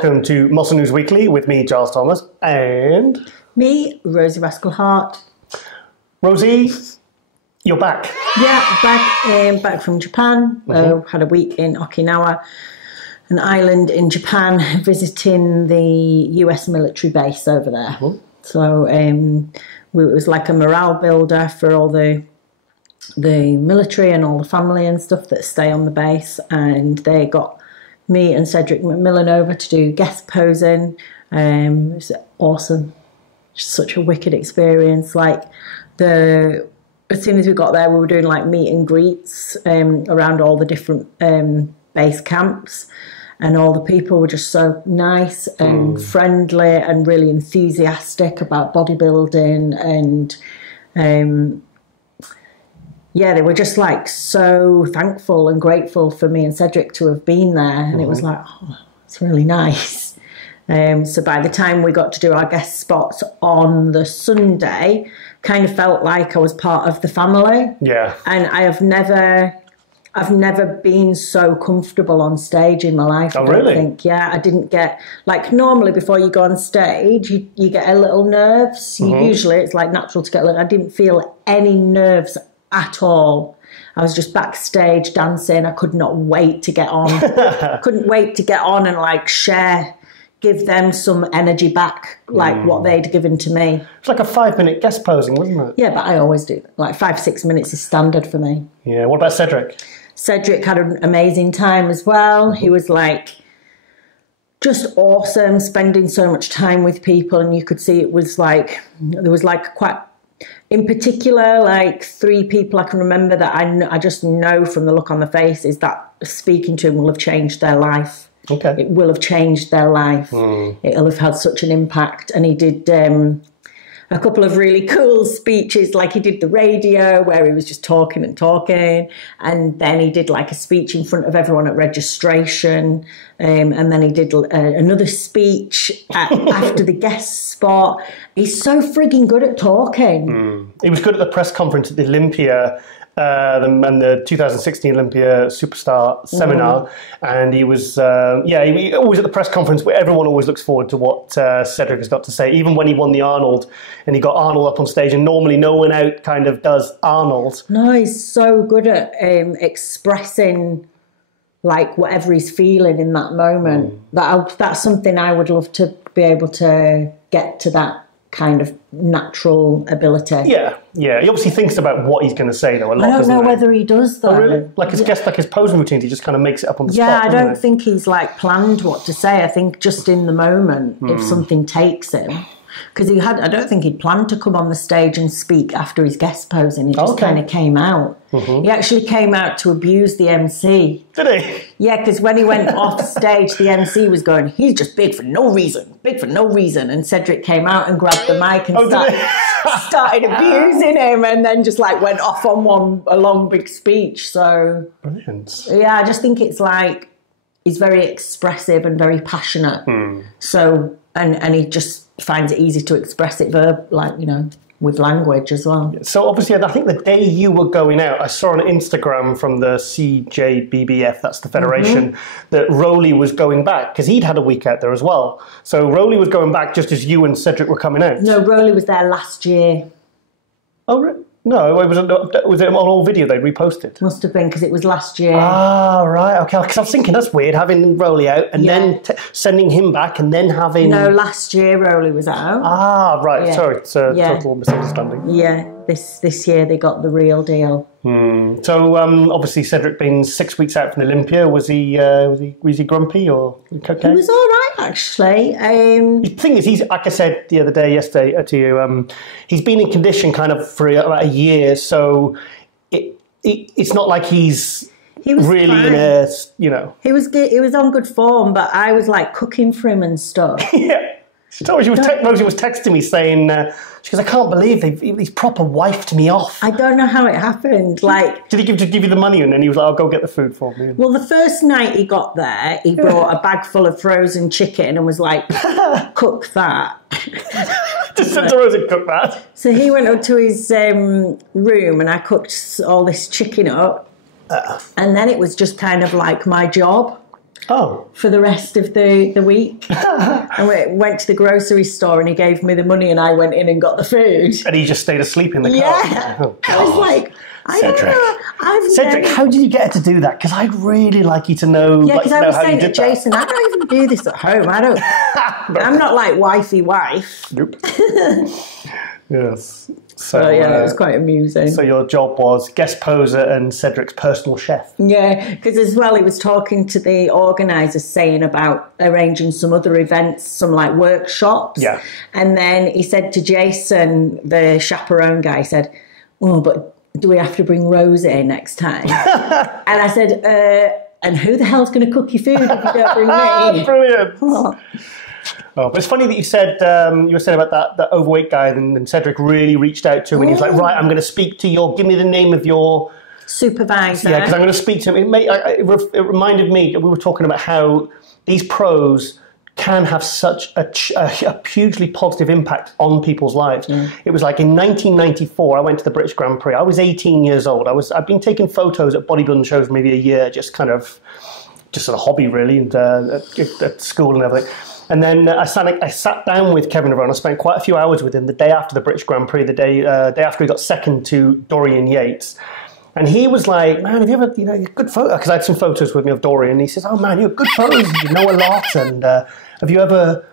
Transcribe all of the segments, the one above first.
welcome to Muscle News Weekly with me, Giles Thomas, and... Me, Rosie Rascal-Hart. Rosie, you're back. Yeah, back from Japan. Had a week in Okinawa, an island in Japan, visiting the US military base over there. So it was like a morale builder for all the military and all the family and stuff that stay on the base, and they got me and Cedric McMillan over to do guest posing. It was awesome. Just such a wicked experience. Like as soon as we got there, we were doing like meet and greets around all the different base camps, and all the people were just so nice and friendly and really enthusiastic about bodybuilding, and yeah, they were just like so thankful and grateful for me and Cedric to have been there. And it was like, oh, it's really nice. So by the time we got to do our guest spots on the Sunday, kind of felt like I was part of the family. Yeah. And I've never been so comfortable on stage in my life. Oh, really? I think. Yeah, I didn't get, like, normally before you go on stage, you get a little nerves. Usually it's like natural to get, I didn't feel any nerves at all. I was just backstage dancing. I could not wait to get on. Couldn't wait to get on and like give them some energy back, like what they'd given to me. It's like a 5-minute guest posing, wasn't it? Yeah, but I always do. Like 5-6 minutes is standard for me. Yeah, what about Cedric? Cedric had an amazing time as well. He was like just awesome, spending so much time with people, and you could see it was like, there was like quite, in particular, like 3 people I can remember that I just know from the look on the faces that speaking to him will have changed their life. Okay. It will have changed their life. It'll have had such an impact. And he did a couple of really cool speeches, like he did the radio where he was just talking and talking, and then he did like a speech in front of everyone at registration, and then he did another speech after the guest spot. He's so frigging good at talking. He was good at the press conference at the Olympia and the 2016 Olympia Superstar Seminar, and he was he always at the press conference where everyone always looks forward to what Cedric has got to say. Even when he won the Arnold and he got Arnold up on stage, and normally no one out kind of does Arnold. No, he's so good at expressing like whatever he's feeling in that moment. That's something I would love to be able to get to, that kind of natural ability. Yeah. He obviously thinks about what he's going to say, though, a lot. I don't know whether he does, though. Oh, really? Like his guest, like his posing routines, he just kind of makes it up on the spot. Yeah, I don't think he's like planned what to say. I think just in the moment, if something takes him. Because I don't think he'd planned to come on the stage and speak after his guest posing. He just kind of came out. He actually came out to abuse the MC. Did he? Yeah, because when he went off stage, the MC was going, he's just big for no reason. And Cedric came out and grabbed the mic and started abusing him, and then just like went off on a long big speech. So brilliant. Yeah, I just think it's like he's very expressive and very passionate. So and he just finds it easy to express it with language as well. So obviously, I think the day you were going out, I saw on Instagram from the CJBBF, that's the federation, that Rolie was going back, because he'd had a week out there as well. So Rolie was going back just as you and Cedric were coming out? No, Rolie was there last year. Oh, really? No, was it on all video they reposted? Must have been, because it was last year. Ah, right, okay. Because I was thinking that's weird, having Rolie out and then sending him back and then having... No, last year Rolie was out. Ah, right, sorry, it's a total misunderstanding. Yeah, this year they got the real deal. So obviously Cedric being 6 weeks out from Olympia, was he grumpy or okay? He was all right, actually. The thing is, he's, like I said yesterday to you, he's been in condition kind of for about a year, so it's not like he was really fine. In a, He was on good form, but I was like cooking for him and stuff. Yeah. Rosie was texting me saying, she goes, I can't believe he's proper wifed me off. I don't know how it happened. Like, did he give you the money and then he was like, I'll go get the food for me? Well, the first night he got there, he brought a bag full of frozen chicken and was like, cook that. Just said to Rosie, cook that. So he went up to his room and I cooked all this chicken up. And then it was just kind of like my job. Oh. For the rest of the week. And we went to the grocery store and he gave me the money and I went in and got the food. And he just stayed asleep in the car. Yeah. Oh, I was like, I don't Cedric. know. Cedric, how did you get her to do that? Because I'd really like you to know. Yeah, because I was how you saying to did that. Jason, I don't even do this at home. I'm not like wifey wife. Nope. Yes. So That was quite amusing. So your job was guest poser and Cedric's personal chef. Yeah, because as well, he was talking to the organisers saying about arranging some other events, some like workshops. Yeah. And then he said to Jason, the chaperone guy, said, "Oh, but do we have to bring Rosie next time?" And I said, "And who the hell's going to cook your food if you don't bring me?" Brilliant. Oh, but it's funny that you said about that overweight guy, and Cedric really reached out to him, and he was like, "Right, I'm going to speak to give me the name of your supervisor." Yeah, because I'm going to speak to him. It reminded me, we were talking about how these pros can have such a hugely positive impact on people's lives. It was like in 1994, I went to the British Grand Prix. I was 18 years old. I'd been taking photos at bodybuilding shows for maybe a year, just sort of hobby really, and at school and everything. And then I sat down with Kevin Navarone. I spent quite a few hours with him the day after the British Grand Prix, the day after he got second to Dorian Yates. And he was like, "Man, have you ever, good photo?" Because I had some photos with me of Dorian. And he says, "Oh man, you're good photos. You know a lot. And have you ever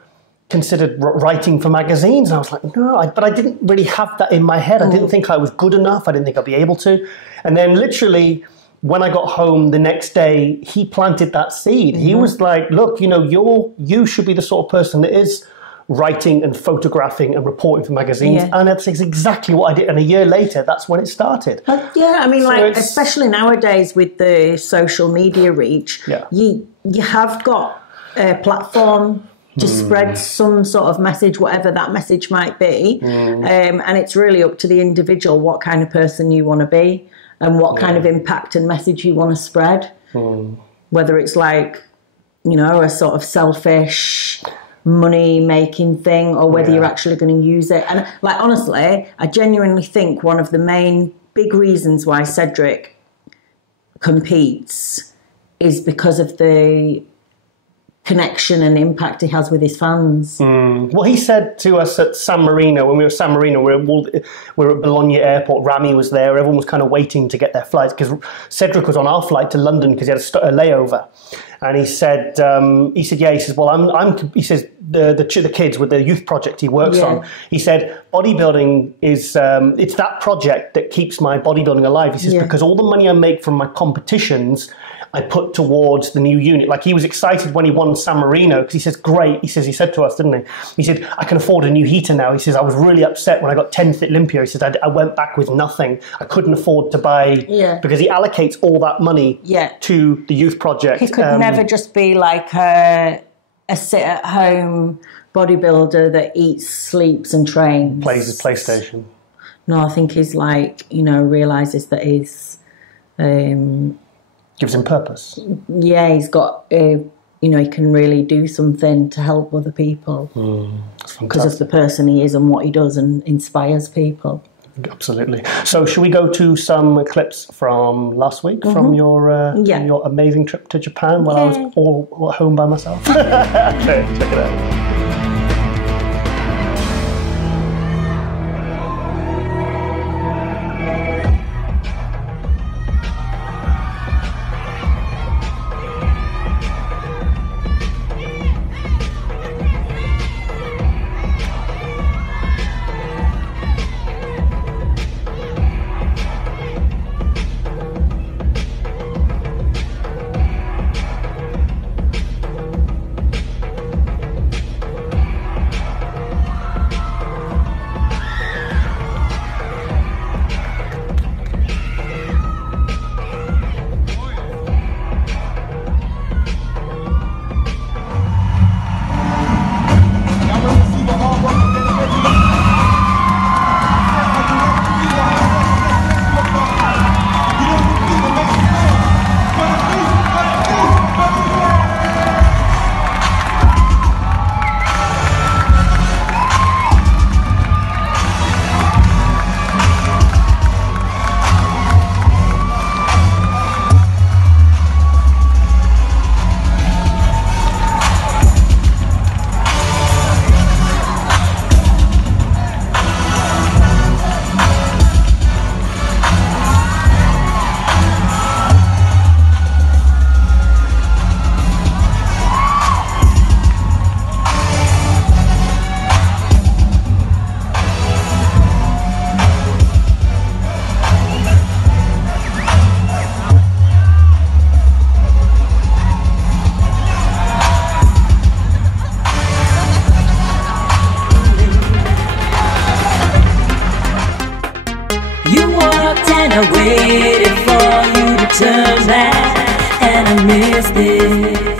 considered writing for magazines?" And I was like, "No," but I didn't really have that in my head. I didn't think I was good enough. I didn't think I'd be able to. And then literally, when I got home the next day, he planted that seed. He was like, "Look, you should be the sort of person that is writing and photographing and reporting for magazines." Yeah. And that's exactly what I did. And a year later, that's when it started. Yeah, I mean, So especially nowadays with the social media reach, you have got a platform to spread some sort of message, whatever that message might be. And it's really up to the individual what kind of person you want to be and what kind of impact and message you want to spread. Whether it's like, a sort of selfish money-making thing or whether you're actually going to use it. And honestly, I genuinely think one of the main big reasons why Cedric competes is because of the connection and impact he has with his fans. Well, he said to us at San Marino, when we were at San Marino, we were at Bologna Airport, Rami was there, everyone was kind of waiting to get their flights because Cedric was on our flight to London because he had a layover. And he said, well, he says, the kids with the youth project he works on, he said, bodybuilding is, it's that project that keeps my bodybuilding alive. He says, because all the money I make from my competitions, I put towards the new unit. Like, he was excited when he won San Marino because he says, great. He said to us, didn't he? He said, I can afford a new heater now. He says, I was really upset when I got 10th at Olympia. He says, I went back with nothing. I couldn't afford to buy, because he allocates all that money to the youth project. He could never just be like a sit-at-home bodybuilder that eats, sleeps and trains. Plays his PlayStation. No, I think he's realises that he's... gives him purpose. Yeah, he's got, he can really do something to help other people because of the person he is and what he does and inspires people. Absolutely. So should we go to some clips from last week from your amazing trip to Japan while I was all at home by myself? Okay, check it out. I waited for you to turn back, and I missed it.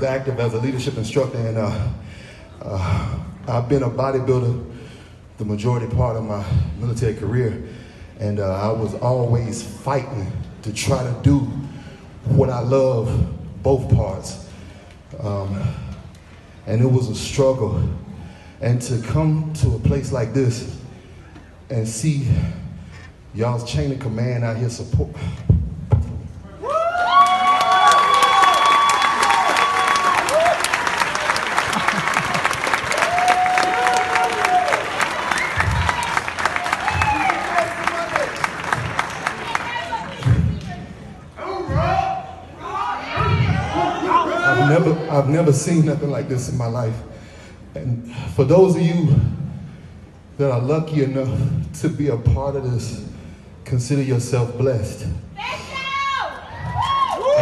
Active as a leadership instructor, and I've been a bodybuilder the majority part of my military career, and I was always fighting to try to do what I love, both parts, and it was a struggle. And to come to a place like this and see y'all's chain of command out here support. I've never seen nothing like this in my life. And for those of you that are lucky enough to be a part of this, consider yourself blessed. I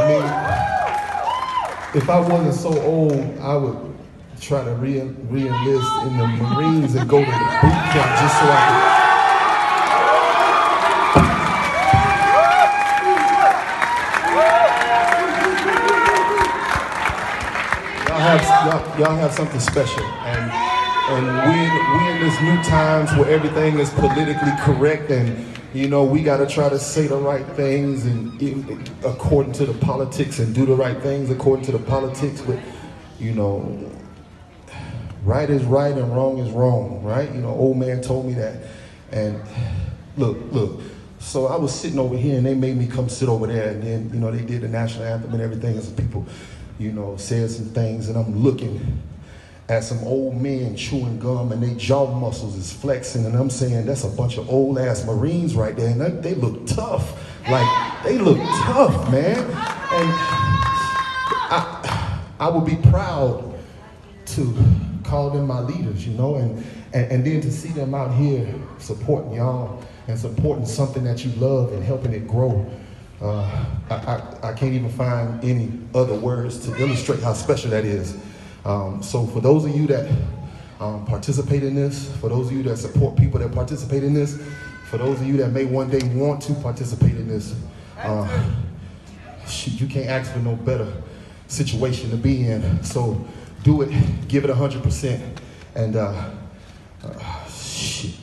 mean, if I wasn't so old, I would try to re-enlist in the Marines and go to the boot camp just so I could. Y'all have something special, and we in this new times where everything is politically correct, and you know we got to try to say the right things and according to the politics, and do the right things according to the politics. But you know, right is right and wrong is wrong, right? You know, old man told me that. And look. So I was sitting over here, and they made me come sit over there, and then you know they did the national anthem and everything, and some people, you know, said some things, and I'm looking at some old men chewing gum, and their jaw muscles is flexing, and I'm saying, that's a bunch of old ass Marines right there, and they look tough. Like, they look tough, man. And I would be proud to call them my leaders, you know, and then to see them out here supporting y'all and supporting something that you love and helping it grow. I can't even find any other words to illustrate how special that is. So for those of you that participate in this, for those of you that support people that participate in this, for those of you that may one day want to participate in this, you can't ask for no better situation to be in. So do it, give it 100%, and shit.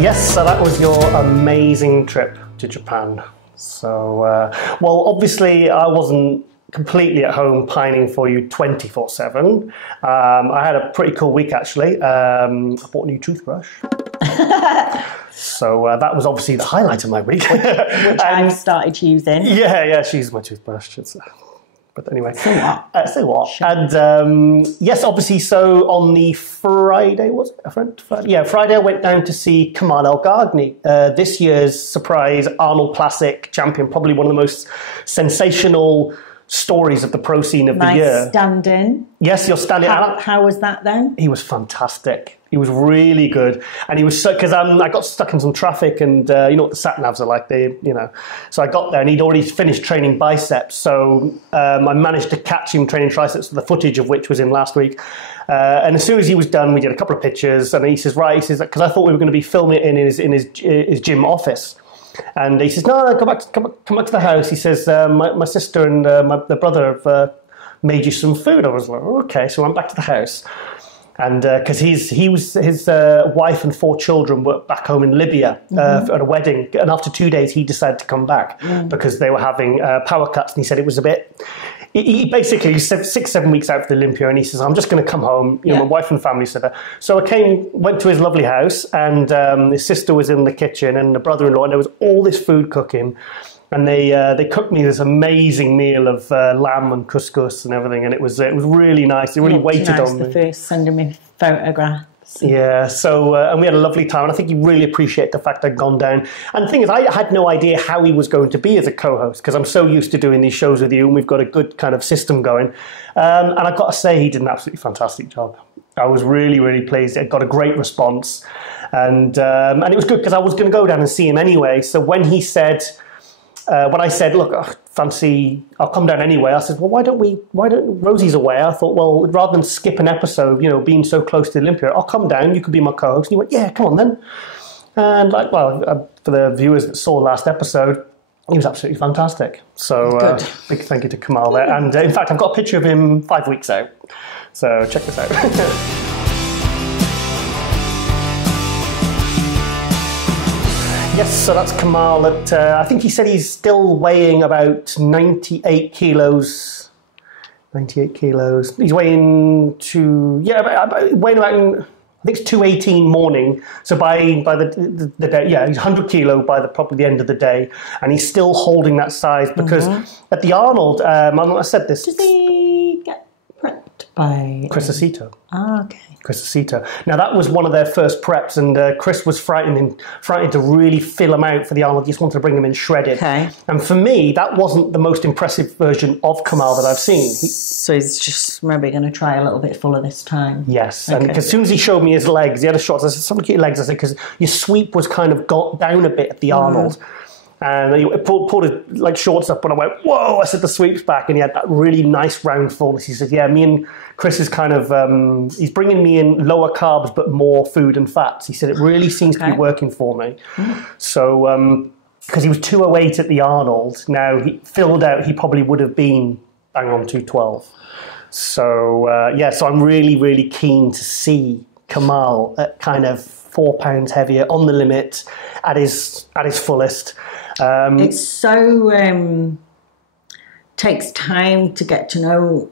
Yes, so that was your amazing trip to Japan. So, well, obviously I wasn't completely at home pining for you 24/7. I had a pretty cool week, actually. I bought a new toothbrush. So that was obviously the highlight of my week. Which I've started using. Yeah, she's my toothbrush. But anyway, so what? Sure. And yes, obviously, so on the Friday, was it? Friday? Yeah, Friday I went down to see Kamal El Gagni, this year's surprise Arnold Classic champion, probably one of the most sensational stories of the pro scene of the Nice year. stand-in. Yes, you're standing out. How was that then? He was fantastic. He was really good, and he was so because I got stuck in some traffic, and you know what the sat navs are like. So I got there, and he'd already finished training biceps. So I managed to catch him training triceps, the footage of which was in last week. And as soon as he was done, we did a couple of pictures, and he says, because I thought we were going to be filming it in his gym office. And he says, no, come back to the house. He says, my sister and the brother have made you some food. I was like, okay. So I went back to the house. And because his wife and 4 children were back home in Libya at a wedding. And after 2 days, he decided to come back because they were having power cuts. And he said it was a bit... He basically said 6-7 weeks out for the Olympia, and he says, I'm just going to come home. You know, my wife and family said that. So I went to his lovely house, and his sister was in the kitchen, and the brother-in-law, and there was all this food cooking. And they cooked me this amazing meal of lamb and couscous and everything, and it was really nice. It really waited on me. The first sending me photographs. Yeah, so, and we had a lovely time, and I think he really appreciated the fact I'd gone down. And the thing is, I had no idea how he was going to be as a co-host, because I'm so used to doing these shows with you, and we've got a good kind of system going. And I've got to say, he did an absolutely fantastic job. I was really, really pleased. It got a great response. And it was good, because I was going to go down and see him anyway. So when he said... when I said, look, I'll come down anyway, I said, well, why don't Rosie's away. I thought, well, rather than skip an episode, you know, being so close to the Olympia, I'll come down, you could be my co-host. And he went, yeah, come on then. And for the viewers that saw last episode, he was absolutely fantastic. So big thank you to Kamal there. And in fact, I've got a picture of him 5 weeks out. So check this out. Yes, so that's Kamal at, I think he said he's still weighing about 98 kilos. 98 kilos. He's weighing weighing about, I think it's 218 morning. So by the day, he's 100 kilo by probably the end of the day. And he's still holding that size because at the Arnold, I said this. Does he get prepped by... Chris Aceto. Oh, okay. Chris Aceto. Now, that was one of their first preps, and Chris was frightened to really fill him out for the Arnold. He just wanted to bring him in shredded. Okay. And for me, that wasn't the most impressive version of Kamal that I've seen. So he's just maybe going to try a little bit fuller this time. Yes, and as soon as he showed me his legs, he had a shot. I said, look at your legs. I said, because your sweep was kind of got down a bit at the Arnold. And he pulled his shorts up, and I went, whoa! I said the sweep's back, and he had that really nice round fullness. He said, yeah, me and Chris is kind of, he's bringing me in lower carbs but more food and fats. He said it really seems to be working for me. So, because he was 208 at the Arnold, now he filled out, he probably would have been bang on 212. So, so I'm really, really keen to see Kamal at kind of 4 pounds heavier on the limit at his fullest. It's so takes time to get to know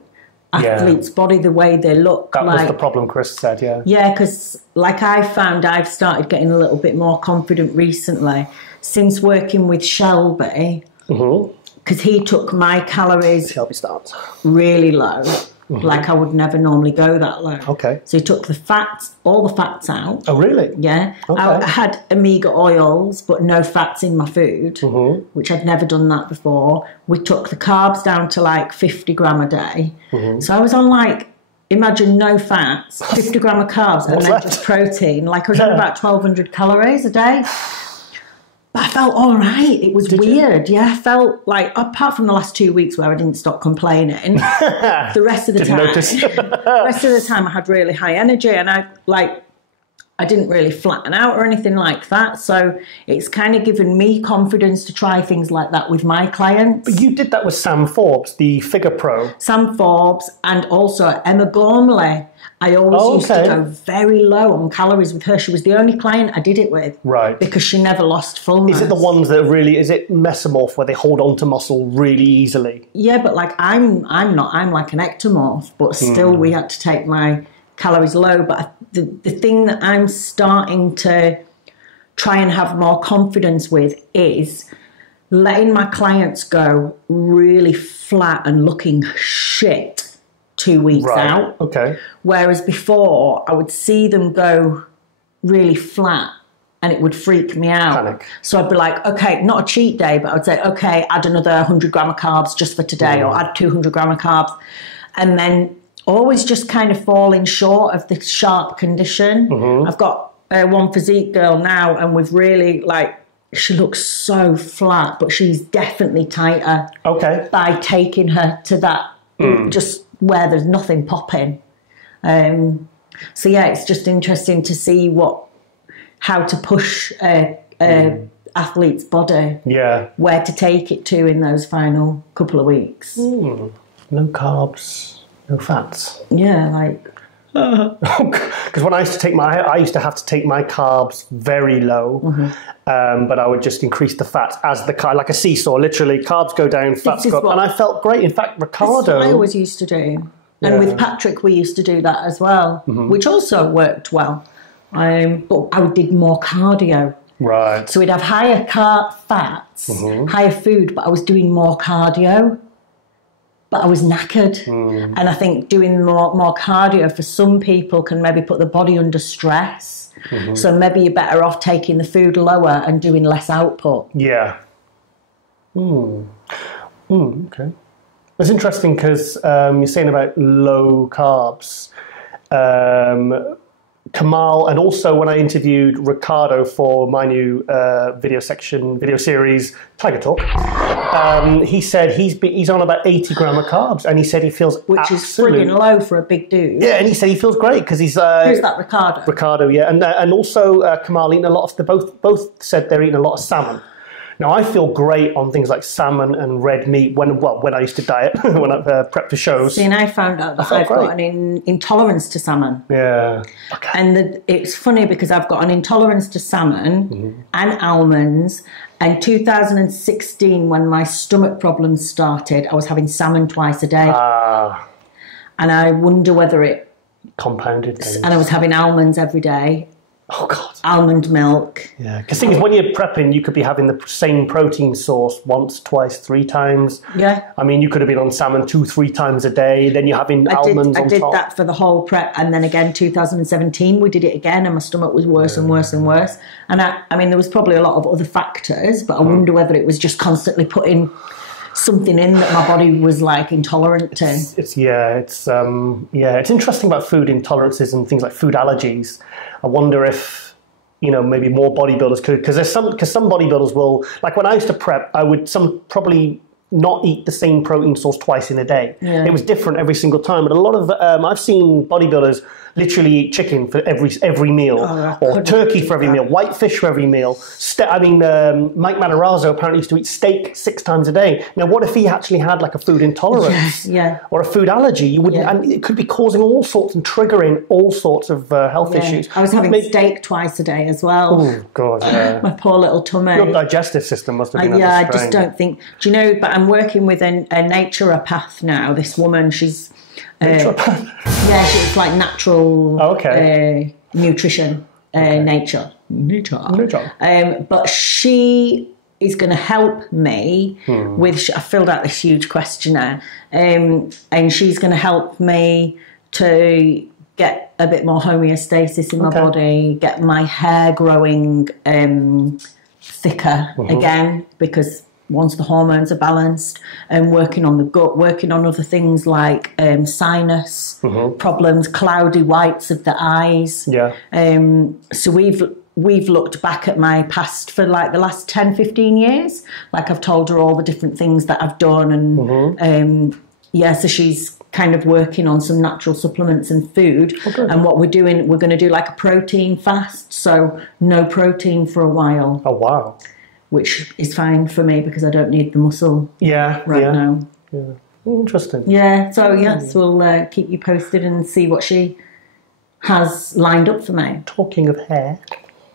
athletes' body, the way they look. That was the problem, Chris said, Yeah, because I found I've started getting a little bit more confident recently since working with Shelby, because he took my calories really low. Like I would never normally go that low. Okay. So he took all the fats out. Oh, really? Yeah. Okay. I had omega oils, but no fats in my food, which I'd never done that before. We took the carbs down to like 50 gram a day. So I was on imagine no fats, 50 gram of carbs, and then just protein. Like I was on about 1,200 calories a day. But I felt all right. It was weird. Yeah, I felt like, apart from the last 2 weeks where I didn't stop complaining, the rest of the time I had really high energy, and I didn't really flatten out or anything like that. So it's kind of given me confidence to try things like that with my clients. But you did that with Sam Forbes, the Figure Pro. Sam Forbes, and also Emma Gormley. I always used to go very low on calories with her. She was the only client I did it with. Right. Because she never lost fullness. Is it the ones that is it mesomorph where they hold on to muscle really easily? Yeah, but I'm not. I'm like an ectomorph, but still we had to take my calories low. But the thing that I'm starting to try and have more confidence with is letting my clients go really flat and looking shit 2 weeks out. Okay. Whereas before, I would see them go really flat and it would freak me out. Panic. So I'd be like, okay, not a cheat day, but I'd say, okay, add another 100 gram of carbs just for today, or add 200 gram of carbs. And then always just kind of falling short of the sharp condition. I've got one physique girl now, and we've really, like, she looks so flat, but she's definitely tighter. Okay. By taking her to that, just where there's nothing popping. So yeah, it's just interesting to see how to push athlete's body. Yeah. Where to take it to in those final couple of weeks. No carbs, no fats. Yeah, like. Because when I used to have to take my carbs very low, but I would just increase the fats as like a seesaw. Literally, carbs go down, fats go up, and I felt great. In fact, Ricardo. That's what I always used to do. And with Patrick, we used to do that as well, which also worked well. But I did more cardio. Right. So we'd have higher fats, higher food, but I was doing more cardio. But I was knackered. And I think doing more cardio for some people can maybe put the body under stress. So maybe you're better off taking the food lower and doing less output. Yeah. Okay. It's interesting because you're saying about low carbs. Kamal, and also when I interviewed Ricardo for my new video series, Tiger Talk, he said he's on about 80 gram of carbs, and he said he feels which is frigging low for a big dude. Yeah, and he said he feels great because he's who's that, Ricardo? Ricardo, yeah, and also Kamal eating a lot of. They both said they're eating a lot of salmon. Now, I feel great on things like salmon and red meat when I used to diet, when I prepped for shows. See, and I found out that I've got an intolerance to salmon. Yeah. Okay. And it's funny because I've got an intolerance to salmon and almonds. And 2016, when my stomach problems started, I was having salmon twice a day. And I wonder whether it... compounded things. And I was having almonds every day. Oh, God. Almond milk. Yeah, because things when you're prepping, you could be having the same protein source once, twice, 3 times. Yeah. I mean, you could have been on salmon 2-3 times a day. Then you're having almonds on top. I did that for the whole prep. And then again, 2017, we did it again. And my stomach was worse and worse and worse. And I mean, there was probably a lot of other factors. But I wonder whether it was just constantly putting something in that my body was like intolerant to. It's interesting about food intolerances and things like food allergies. I wonder if maybe more bodybuilders could, because some bodybuilders will, like when I used to prep, I would probably not eat the same protein source twice in a day. Yeah. It was different every single time. But a lot of I've seen bodybuilders literally eat chicken for every meal, or turkey for every meal, whitefish for every meal. Mike Matarazzo apparently used to eat steak 6 times a day. Now, what if he actually had like a food intolerance or a food allergy? You wouldn't, and it could be causing all sorts and triggering all sorts of health issues. I was having steak twice a day as well. Oh, God, yeah. My poor little tummy. Your digestive system must have been I just don't think... Do you know, but I'm working with a naturopath now. This woman, she's... she's like natural nutrition, nature. But she is going to help me with... I filled out this huge questionnaire, and she's going to help me to get a bit more homeostasis in my body, get my hair growing thicker again, because... once the hormones are balanced, and working on the gut, working on other things like sinus problems, cloudy whites of the eyes. Yeah. So we've looked back at my past for like the last 10, 15 years. Like I've told her all the different things that I've done, and so she's kind of working on some natural supplements and food. And what we're doing, we're going to do like a protein fast, so no protein for a while. Oh, wow. Which is fine for me because I don't need the muscle right now. Yeah. Interesting. Yeah, so yes, we'll keep you posted and see what she has lined up for me. Talking of hair.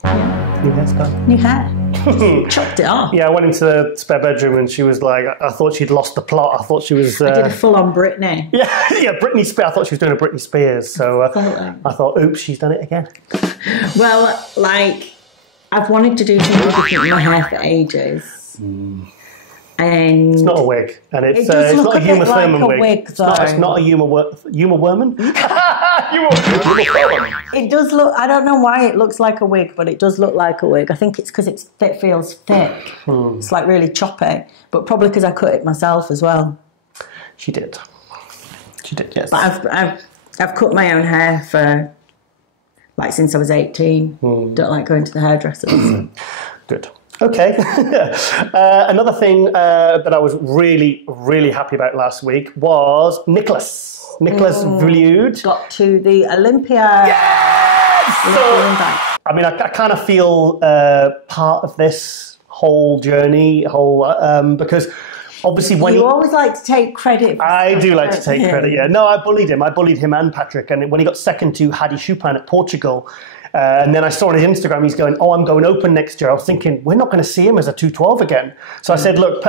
New hairstyle. New hair. Chopped it off. Yeah, I went into the spare bedroom and she was like, I thought she'd lost the plot. I thought she was... I did a full-on Britney. Yeah, Britney Spears. I thought she was doing a Britney Spears. So I thought, oops, she's done it again. Well, like... I've wanted to do something different in my hair for ages. And it's not a wig. And it's not a Uma Thurman wig. It's not a Uma Thurman? It does look, I don't know why it looks like a wig, but it does look like a wig. I think it's because it feels thick. It's like really choppy, but probably because I cut it myself as well. She did. She did, yes. But I've cut my own hair for, like, since I was 18. Don't like going to the hairdressers. Good. Okay. Another thing that I was really, really happy about last week was Nicholas. Nicholas Vuliud. Got to the Olympia. Yes! I mean, I kind of feel part of this whole journey, because obviously when you always like to take credit. I do like to take credit, yeah. No, I bullied him. I bullied him and Patrick. And when he got second to Hadi Chupin at Portugal, and then I saw on his Instagram, he's going, I'm going open next year. I was thinking, we're not going to see him as a 212 again. So I said, look...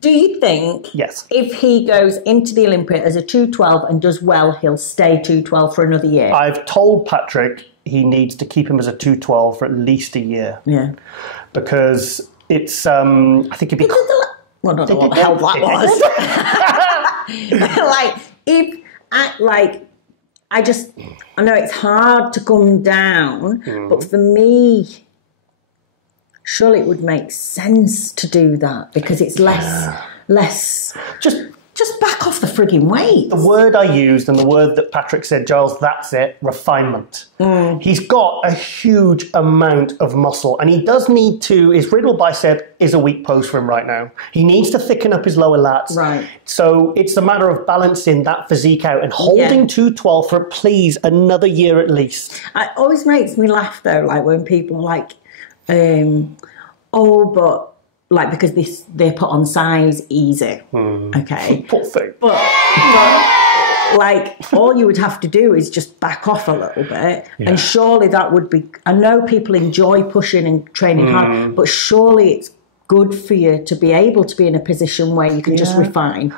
do you think if he goes into the Olympia as a 212 and does well, he'll stay 212 for another year? I've told Patrick he needs to keep him as a 212 for at least a year. Yeah. Because it's, I think it'd be... I don't know what the hell that was. I know it's hard to come down, but for me, surely it would make sense to do that because it's less. Just back off the frigging weight. The word I used and the word that Patrick said, Giles, that's it, refinement. He's got a huge amount of muscle and he does need to, his radial bicep is a weak pose for him right now. He needs to thicken up his lower lats. Right. So it's a matter of balancing that physique out and holding 212 for, please, another year at least. It always makes me laugh though, like when people are like, like, because they put on size easy, okay? Poor thing. But, like, all you would have to do is just back off a little bit, and surely that would be... I know people enjoy pushing and training hard, but surely it's good for you to be able to be in a position where you can just refine.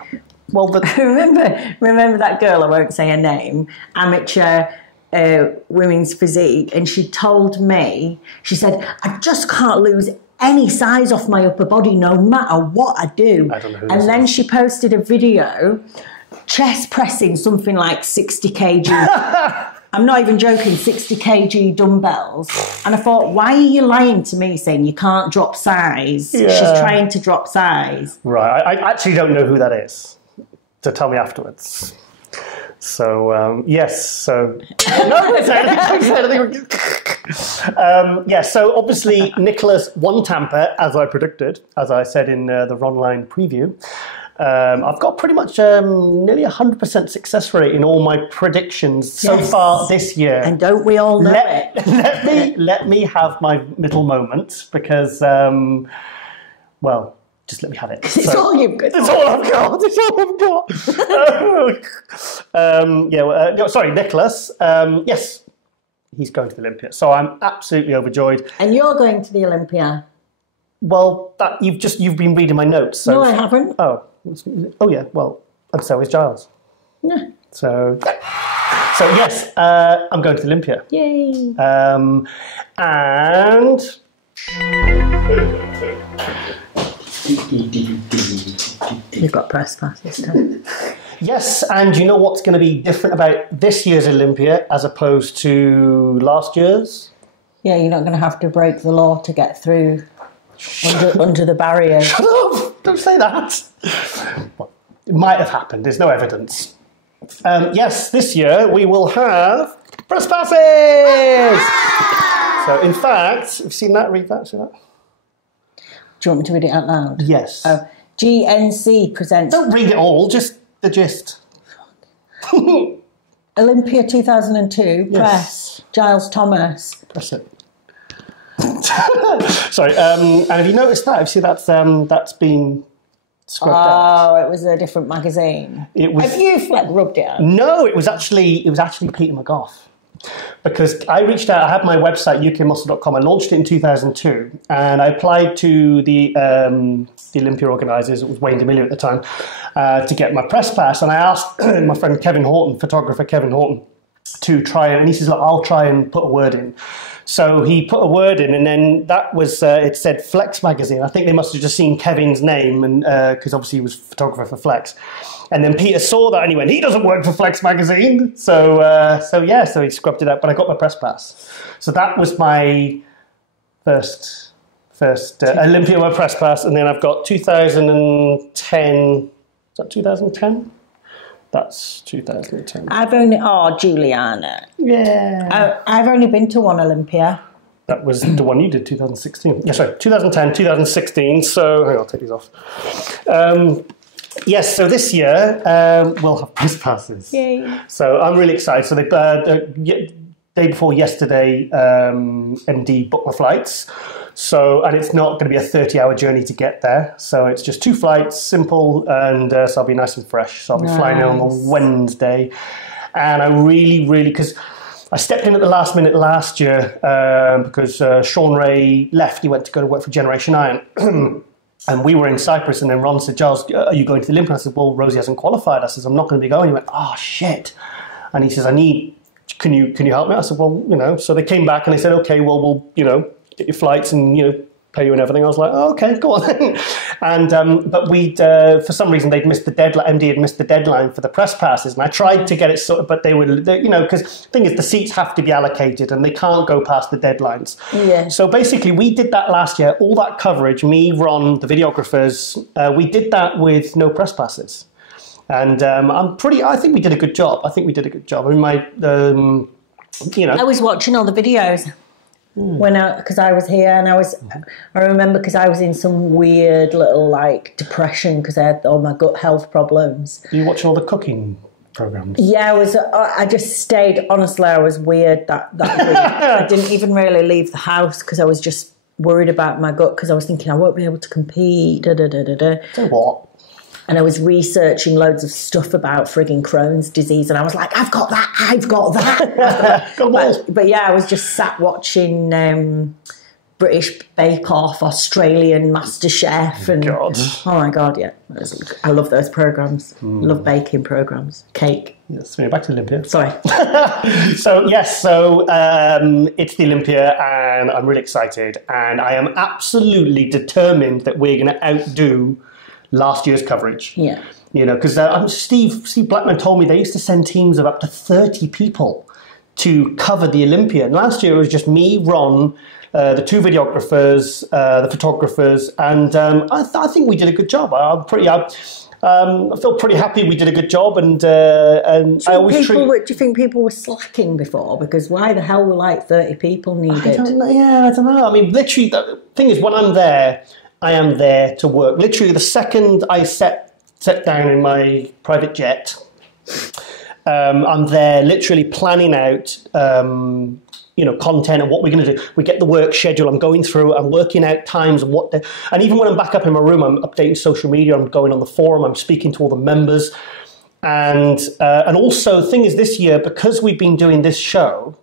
Well, remember that girl, I won't say her name, amateur... women's physique, and she told me, she said, I just can't lose any size off my upper body no matter what I do. I don't know who and then she posted a video chest pressing something like 60 kg. I'm not even joking, 60 kg dumbbells. And I thought, why are you lying to me saying you can't drop size? Yeah. She's trying to drop size. Right, I actually don't know who that is. So tell me afterwards. So, yes, so... No, so obviously Nicholas won Tampa, as I predicted, as I said in the Ronline preview. I've got pretty much nearly 100% success rate in all my predictions so far this year. And don't we all know it? Let me have my little moment, because, well... Just let me have it. It's all you've got. It's all I've got. It's all I've got. Sorry, Nicholas. Yes, he's going to the Olympia. So I'm absolutely overjoyed. And you're going to the Olympia. Well, you've been reading my notes. So no, I haven't. Oh yeah. Well, and so is Giles. No. So yes, I'm going to the Olympia. Yay. And. You've got press pass this time. Yes, and you know what's going to be different about this year's Olympia as opposed to last year's? Yeah, you're not going to have to break the law to get through under the barrier. Shut up! Don't say that. Well, it might have happened. There's no evidence. Yes, this year we will have press passes! So, in fact, have you seen that? Read that, see that? Do you want me to read it out loud? Yes. GNC presents... Don't read it all, just the gist. Olympia 2002, press, Giles Thomas. Press it. Sorry, and have you noticed that? Have you seen that's been scrubbed out? Oh, it was a different magazine. It was. Have you rubbed it out? No, it was actually Peter McGough. Because I reached out, I had my website, ukmuscle.com, I launched it in 2002, and I applied to the Olympia organisers, it was Wayne DeMilio at the time, to get my press pass, and I asked my friend Kevin Horton, photographer Kevin Horton, to try and he says, look, I'll try and put a word in. So he put a word in, and then that was, it said Flex magazine. I think they must have just seen Kevin's name, and because obviously he was photographer for Flex. And then Peter saw that and he went, he doesn't work for Flex magazine. So he scrubbed it out, but I got my press pass. So that was my first Olympia World press pass, and then I've got 2010. Is that 2010? That's 2010. Juliana. Yeah. I've only been to one Olympia. That was the one you did, 2016. Yeah, sorry, 2010, 2016. So, hang on, I'll take these off. Yes, so this year we'll have press passes. Yay. So I'm really excited. So day before yesterday, MD booked my flights. So, and it's not going to be a 30-hour journey to get there. So it's just 2 flights, simple, and so I'll be nice and fresh. So I'll be flying in on the Wednesday. And I really, because I stepped in at the last minute last year because Sean Ray left. He went to go to work for Generation Iron. And we were in Cyprus, and then Ron said, Giles, are you going to the Olympia? I said, well, Rosie hasn't qualified. I said, I'm not going to be going. He went, oh, shit. And he says, can you help me? I said, well, so they came back and they said, okay, well, we'll, get your flights and, pay you and everything. I was like, oh, okay, go on. And, but for some reason, they'd missed the deadline. MD had missed the deadline for the press passes. And I tried to get it sorted, but they because the thing is, the seats have to be allocated and they can't go past the deadlines. Yeah. So basically, we did that last year, all that coverage, me, Ron, the videographers, we did that with no press passes. And I think we did a good job. I mean, I was watching all the videos because I was here, and I remember because I was in some weird little depression because I had all my gut health problems. You watching all the cooking programs? Yeah, I just stayed. Honestly, I was weird that week. I didn't even really leave the house because I was just worried about my gut because I was thinking I won't be able to compete. So what? And I was researching loads of stuff about frigging Crohn's disease, and I was like, I've got that. But yeah, I was just sat watching British Bake Off, Australian MasterChef, and God. Oh my God, yeah, I love those programs. Love baking programs, cake. Yes, we're back to Olympia. Sorry. So it's the Olympia, and I'm really excited, and I am absolutely determined that we're going to outdo last year's coverage. Yeah. Because Steve Blackman told me they used to send teams of up to 30 people to cover the Olympia. And last year it was just me, Ron, the 2 videographers, the photographers, and I think we did a good job. I feel pretty happy we did a good job, and I always do you think people were slacking before? Because why the hell were 30 people needed? I don't know. I mean, literally, the thing is, when I'm there, I am there to work. Literally, the second I set down in my private jet, I'm there literally planning out, content and what we're going to do. We get the work schedule. I'm going through. I'm working out times and and even when I'm back up in my room, I'm updating social media. I'm going on the forum. I'm speaking to all the members, and also the thing is, this year, because we've been doing this show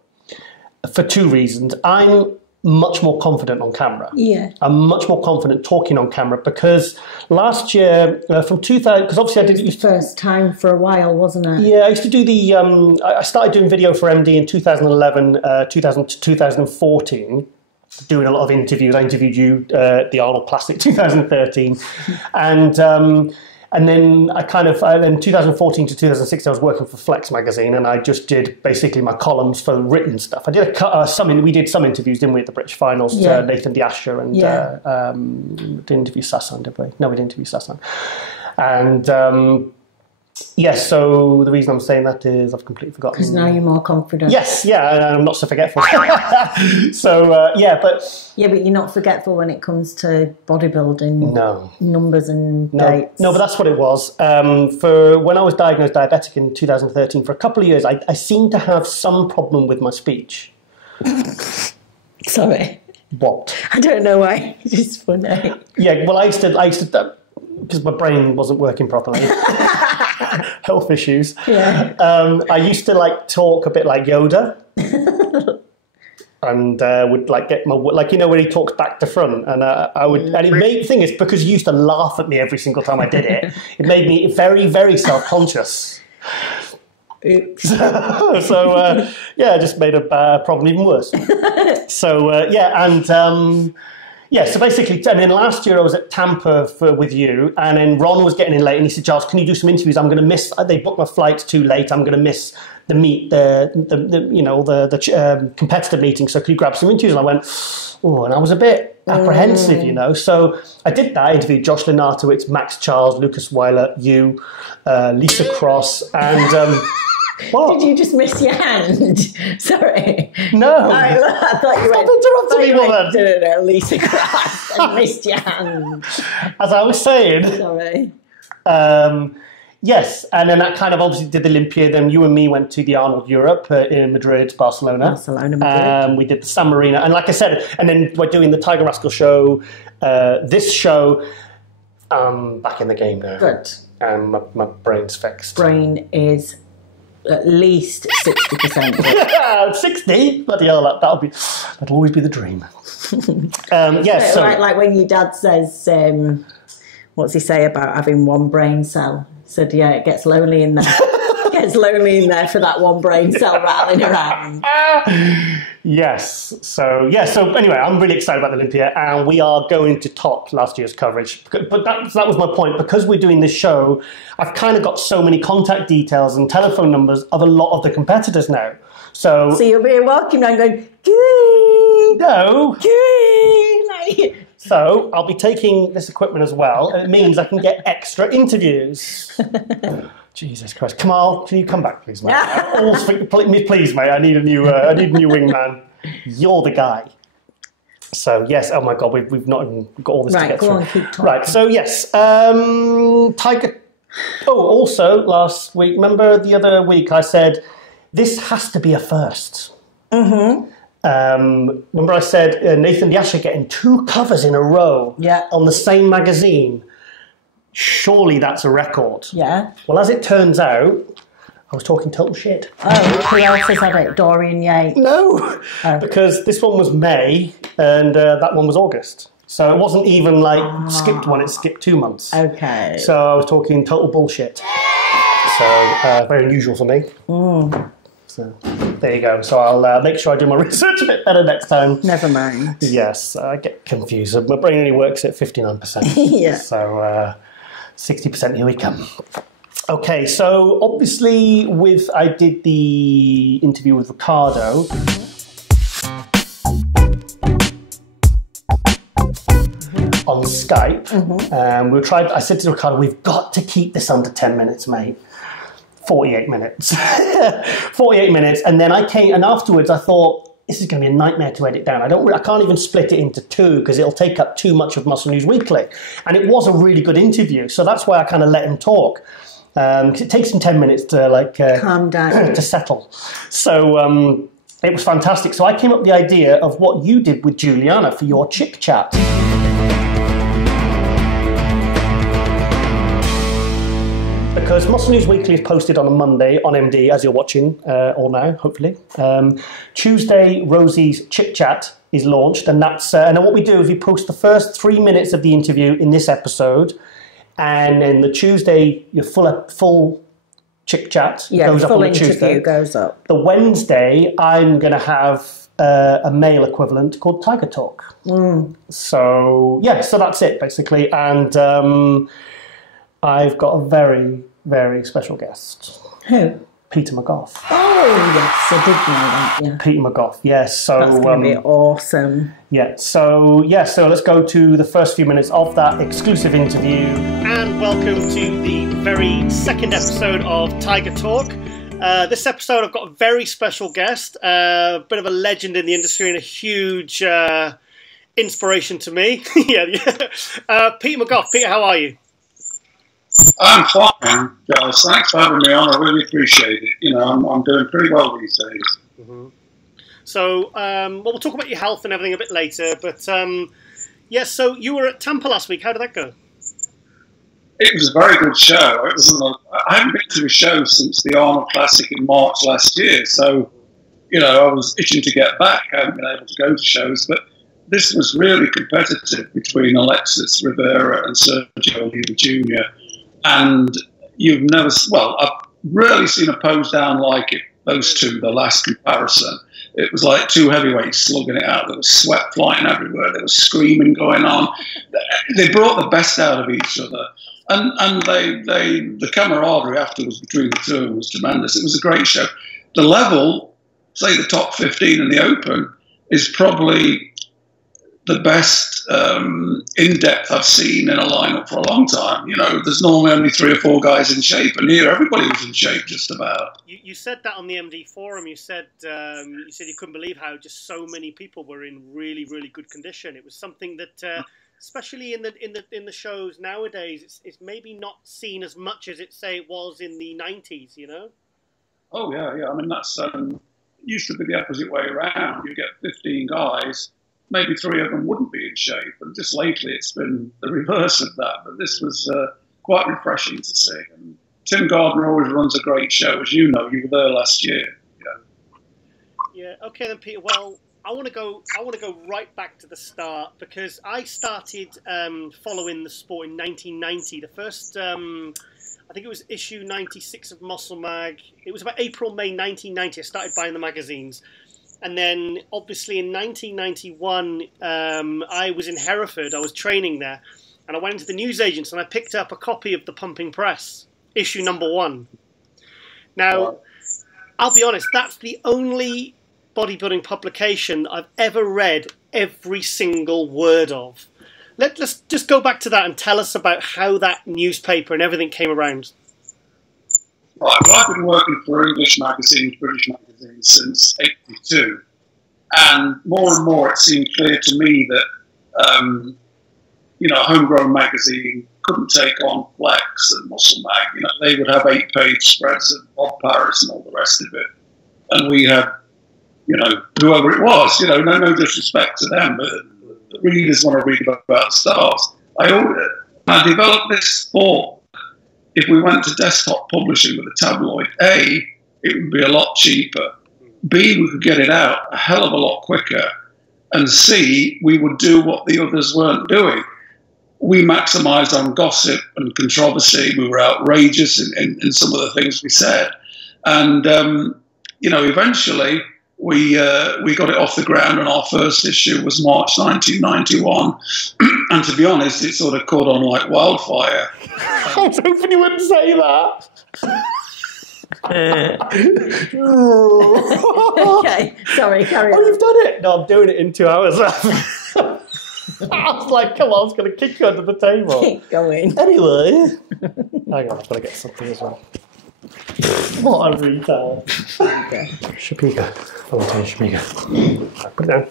for 2 reasons, I'm much more confident on camera. Yeah. I'm much more confident talking on camera because last year, from 2000, because obviously I did... It was the first time for a while, wasn't it? Yeah, I used to do I started doing video for MD in 2011, 2014, doing a lot of interviews. I interviewed you at the Arnold Classic 2013. And then then 2014 to 2016, I was working for Flex magazine, and I just did basically my columns for written stuff. I did we did some interviews, didn't we, at the British finals? Yeah. Nathan Diasher and didn't interview Sassan, did we? No, we didn't interview Sassan. And yes, so the reason I'm saying that is I've completely forgotten. Because now you're more confident. Yes, yeah, and I'm not so forgetful. So, but you're not forgetful when it comes to bodybuilding. No. Numbers and dates. No, but that's what it was. For when I was diagnosed diabetic in 2013, for a couple of years, I seemed to have some problem with my speech. Sorry. What? I don't know why. It's just funny. Yeah, well, I used to because my brain wasn't working properly. Health issues. Yeah. I used to talk a bit like Yoda. And would get my when he talks back to front, and I would, and it made thing is because you used to laugh at me every single time I did it. It made me very, very self-conscious. Oops. So it just made a problem even worse. So so basically, and then last year I was at Tampa with you, and then Ron was getting in late, and he said, Giles, can you do some interviews? I'm going to miss. They booked my flights too late. I'm going to miss the competitor meeting. So can you grab some interviews? And I went, oh, and I was a bit apprehensive, So I did that. I interviewed Josh Lenartowicz, Max Charles, Lucas Weiler, you, Lisa Cross, and. What? Did you just miss your hand? Sorry. No. I thought you went. Interrupting me, woman. No, Lisa Cross, and missed your hand. As I was saying. Sorry. Yes, and then that kind of obviously did the Olympia. Then you and me went to the Arnold Europe in Madrid, Barcelona. Madrid. We did the San Marino. And like I said, and then we're doing the Tiger Rascal show, this show. Back in the game now. Good. And my brain's fixed. Brain is at least 60%. 60? Bloody hell, that'll always be the dream. Yes. So, like when your dad says, what's he say about having one brain cell? He said, yeah, it gets lonely in there. It gets lonely in there for that one brain cell rattling around. Yes. So anyway, I'm really excited about the Olympia, and we are going to top last year's coverage. But that was my point. Because we're doing this show, I've kind of got so many contact details and telephone numbers of a lot of the competitors now. So you'll be walking around going, Gee! No. Gee! So I'll be taking this equipment as well, and it means I can get extra interviews. Jesus Christ, Kamal, can you come back, please, mate? Please, mate. I need a new wingman. You're the guy. So yes, oh my God, we've not even got all this to get through. On, keep talking. Right, so yes, Tiger. Oh, also last week, remember the other week I said this has to be a first. Mm-hmm. Remember I said Nathan Yasha getting 2 covers in a row on the same magazine. Surely that's a record. Yeah. Well, as it turns out, I was talking total shit. Oh, who else has had it? Dorian Yates? No, because this one was May and that one was August. So it wasn't even like skipped one, it skipped 2 months. Okay. So I was talking total bullshit. So very unusual for me. So there you go. So I'll make sure I do my research a bit better next time. Never mind. Yes, I get confused. My brain only works at 59%. Yeah. So 60%, here we come. Okay, so obviously I did the interview with Ricardo. On Skype. I said to Ricardo, we've got to keep this under 10 minutes, mate. 48 minutes. 48 minutes. And then I came, and afterwards I thought, this is going to be a nightmare to edit down. I can't even split it into 2 because it'll take up too much of Muscle News Weekly. And it was a really good interview. So that's why I kind of let him talk. Because it takes him 10 minutes to calm down, to settle. So it was fantastic. So I came up with the idea of what you did with Juliana for your Chick Chat. Because Muscle News Weekly is posted on a Monday on MD, as you're watching all now, hopefully. Tuesday, Rosie's Chick Chat is launched, and that's and then what we do is we post the first 3 minutes of the interview in this episode, and then the Tuesday, your full Chick Chat goes up on the Tuesday. Goes up. The Wednesday, I'm going to have a male equivalent called Tiger Talk. So so that's it basically, and I've got a very, very special guest. Who? Peter McGough. Oh, yes, I did know that, yeah. Peter McGough, yes. So, that's going to be awesome. Yeah, so let's go to the first few minutes of that exclusive interview. And welcome to the very second episode of Tiger Talk. This episode I've got a very special guest, a bit of a legend in the industry and a huge inspiration to me. Peter McGough. Peter, how are you? I'm fine, Giles. Thanks for having me on. I really appreciate it. You know, I'm doing pretty well these days. Mm-hmm. So, we'll talk about your health and everything a bit later. But, so you were at Tampa last week. How did that go? It was a very good show. I haven't been to a show since the Arnold Classic in March last year. So, you know, I was itching to get back. I haven't been able to go to shows. But this was really competitive between Alexis Rivera and Sergio Oliva Jr. And you've never, rarely seen a pose down like it. Those two, the last comparison. It was like two heavyweights slugging it out. There was sweat flying everywhere. There was screaming going on. They brought the best out of each other. And the camaraderie afterwards between the two was tremendous. It was a great show. The level, say the top 15 in the Open, is probably the best in-depth I've seen in a lineup for a long time. You know, there's normally only 3 or 4 guys in shape, and here everybody was in shape just about. You said that on the MD forum. You said you couldn't believe how just so many people were in really, really good condition. It was something that, especially in the shows nowadays, it's maybe not seen as much as it was in the 90s. You know? Oh yeah. I mean, that's it used to be the opposite way around. You get 15 guys. Maybe 3 of them wouldn't be in shape, and just lately it's been the reverse of that. But this was quite refreshing to see. And Tim Gardner always runs a great show, as you know. You were there last year. Yeah. Okay then, Peter. Well, I want to go right back to the start, because I started following the sport in 1990. The first, I think it was issue 96 of Muscle Mag. It was about April, May 1990. I started buying the magazines. And then, obviously, in 1991, I was in Hereford. I was training there. And I went into the newsagents and I picked up a copy of The Pumping Press, issue number 1. Now, I'll be honest, that's the only bodybuilding publication I've ever read every single word of. Let's just go back to that and tell us about how that newspaper and everything came around. Right, well, I've been working for English magazines, British magazines since '82, and more it seemed clear to me that a homegrown magazine couldn't take on Flex and Muscle Mag. You know, they would have 8-page spreads of Bob Paris and all the rest of it, and we had, whoever it was, no disrespect to them, but the readers want to read about stars. I developed this thought. If we went to desktop publishing with a tabloid, A, it would be a lot cheaper. B, we could get it out a hell of a lot quicker. And C, we would do what the others weren't doing. We maximised on gossip and controversy. We were outrageous in some of the things we said. And, eventually we got it off the ground, and our first issue was March 1991. And to be honest, it sort of caught on like wildfire. I was hoping you wouldn't say that. Okay, sorry, carry on. Oh, you've done it. No, I'm doing it in 2 hours. I was like, come on, I was going to kick you under the table. Keep going. Anyway. Hang on, I've got to get something as well. What a retard. Shapiga. Oh, Shapiga. Put it down.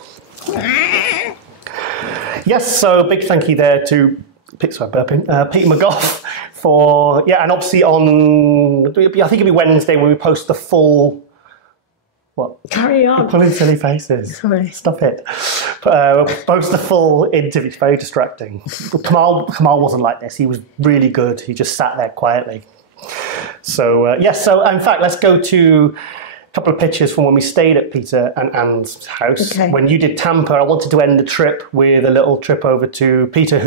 Yes, so big thank you there to Peter McGough for, and obviously on, I think it'll be Wednesday when we post the full, what? Carry on. You're pulling silly faces. Sorry. Stop it. We'll post the full interview. It's very distracting. Kamal wasn't like this. He was really good. He just sat there quietly. So, so in fact, let's go to a couple of pictures from when we stayed at Peter and Anne's house. Okay. When you did Tampa, I wanted to end the trip with a little trip over to Peter,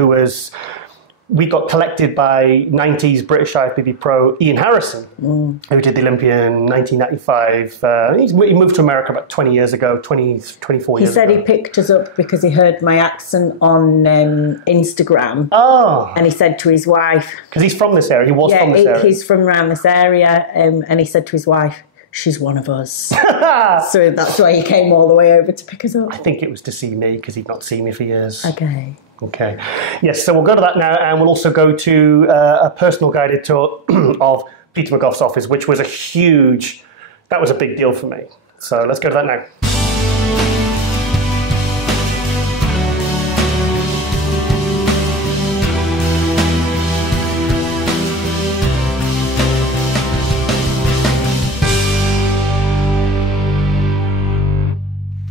we got collected by 90s British IFBB pro Ian Harrison, who did the Olympia in 1995. He moved to America about 24 years ago. He said he picked us up because he heard my accent on Instagram. Oh. And he said to his wife... Because he's from this area. He was from this area. He's from around this area. And he said to his wife, she's one of us. So that's why he came all the way over to pick us up. I think it was to see me, because he'd not seen me for years. Okay. Yes, so we'll go to that now, and we'll also go to a personal guided tour of Peter McGough's office, which was that was a big deal for me. So let's go to that now.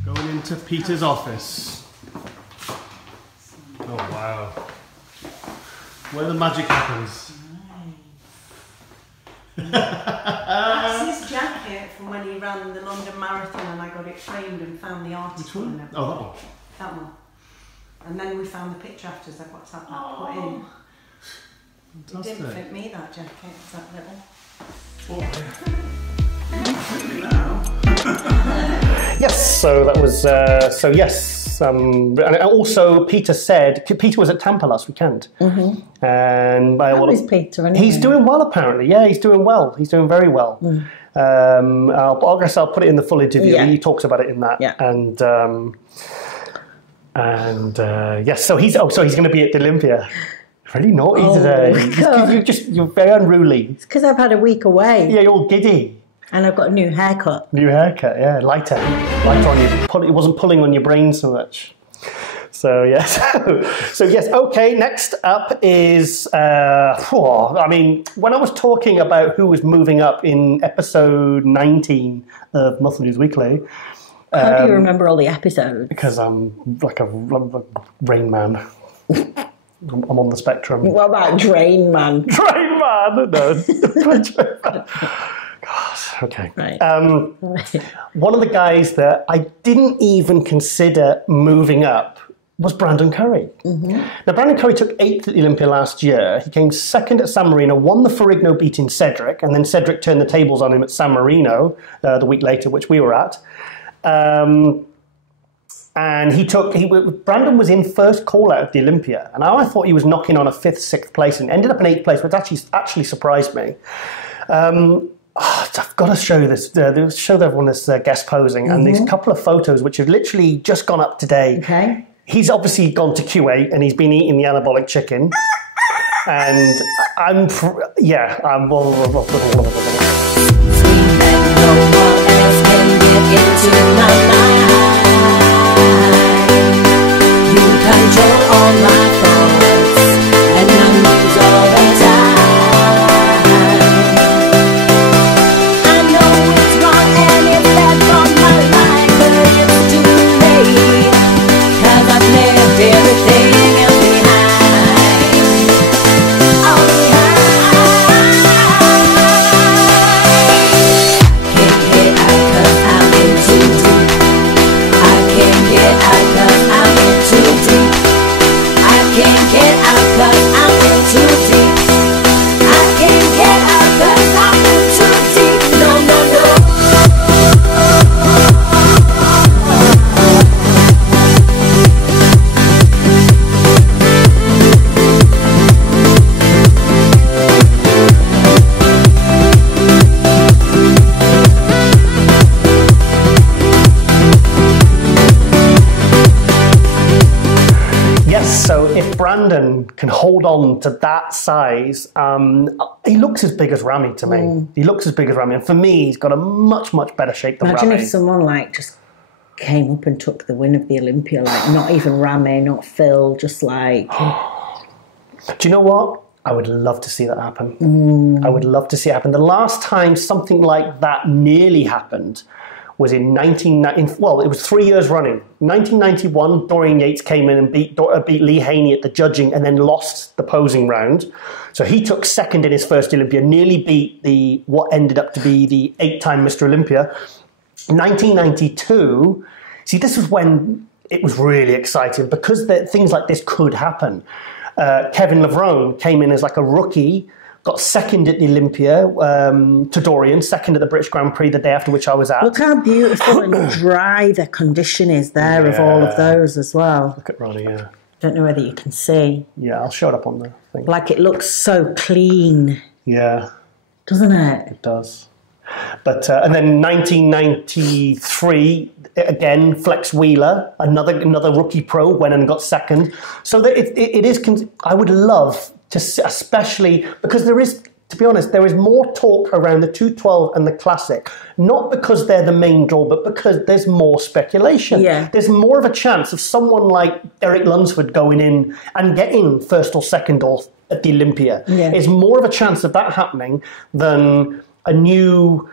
Going into Peter's office. Oh wow. Where the magic happens. That's his jacket from when he ran the London Marathon, and I got it framed and found the article. Which one? And everything. Oh, that one. That one. And then we found the picture after that WhatsApp that put in. It Fantastic. didn't fit me, that jacket. It's that little. Yes, so that was, yes. And also, Peter said, Peter was at Tampa last weekend. Mm-hmm. And How is Peter anyway? He's doing well, apparently. Yeah, he's doing well. He's doing very well. I guess I'll put it in the full interview. Yeah. He talks about it in that. Yeah. Yes, so he's going to be at the Olympia. Really naughty today. You're very unruly. It's because I've had a week away. Yeah, you're all giddy. And I've got a new haircut. New haircut, yeah, lighter on you. It wasn't pulling on your brain so much. So yes, so yes. Okay, next up is. I mean, when I was talking about who was moving up in episode 19 of Muscle News Weekly. How do you remember all the episodes? Because I'm like a Rain Man. I'm on the spectrum. What about Drain Man? Drain Man, no. God, okay. Right. One of the guys that I didn't even consider moving up was Brandon Curry. Mm-hmm. Now, Brandon Curry took 8th at the Olympia last year. He came 2nd at San Marino, won the Ferrigno beating Cedric, and then Cedric turned the tables on him at San Marino the week later, which we were at. And Brandon was in first call out of the Olympia, and I thought he was knocking on a 5th, 6th place, and ended up in 8th place, which actually surprised me. I've got to show you this. Show everyone this guest posing, and these couple of photos which have literally just gone up today. Okay. He's obviously gone to Q8 and he's been eating the anabolic chicken, and I'm. Control all my thoughts and numbers all the time. I know it's wrong and it's bad for my life, but it's too late, 'cause I've left everything else behind. Oh, can't get out 'cause I'm in too deep. I can't get out 'cause I'm in too deep. I can't get out 'cause I'm in too deep. I can't get out 'cause I'm in too deep. No, no, no. So if Brandon can hold on to that size, he looks as big as Rami to me. He looks as big as Rami. And for me, he's got a much, much better shape than Imagine Rami. if someone just came up and took the win of the Olympia, not even Rami, not Phil, just like... Do you know what? I would love to see that happen. I would love to see it happen. The last time something like that nearly happened was in it was 3 years running. 1991, Dorian Yates came in and beat Lee Haney at the judging and then lost the posing round. So he took 2nd in his first Olympia, nearly beat what ended up to be the 8-time Mr. Olympia. 1992, see, this was when it was really exciting because things like this could happen. Kevin Levrone came in as like a rookie, got 2nd at the Olympia to Dorian, 2nd at the British Grand Prix the day after which I was at. Look how beautiful and dry the condition is there of all of those as well. Look at Ronnie, yeah. Don't know whether you can see. Yeah, I'll show it up on the thing. Like it looks so clean. Yeah. Doesn't it? It does. But and then 1993, again, Flex Wheeler, another rookie pro, went and got 2nd. So that it is. I would love to, especially because there is, to be honest, there is more talk around the 212 and the Classic, not because they're the main draw, but because there's more speculation. Yeah. There's more of a chance of someone like Eric Lunsford going in and getting 1st or 2nd or at the Olympia. Yeah. There's more of a chance of that happening than a new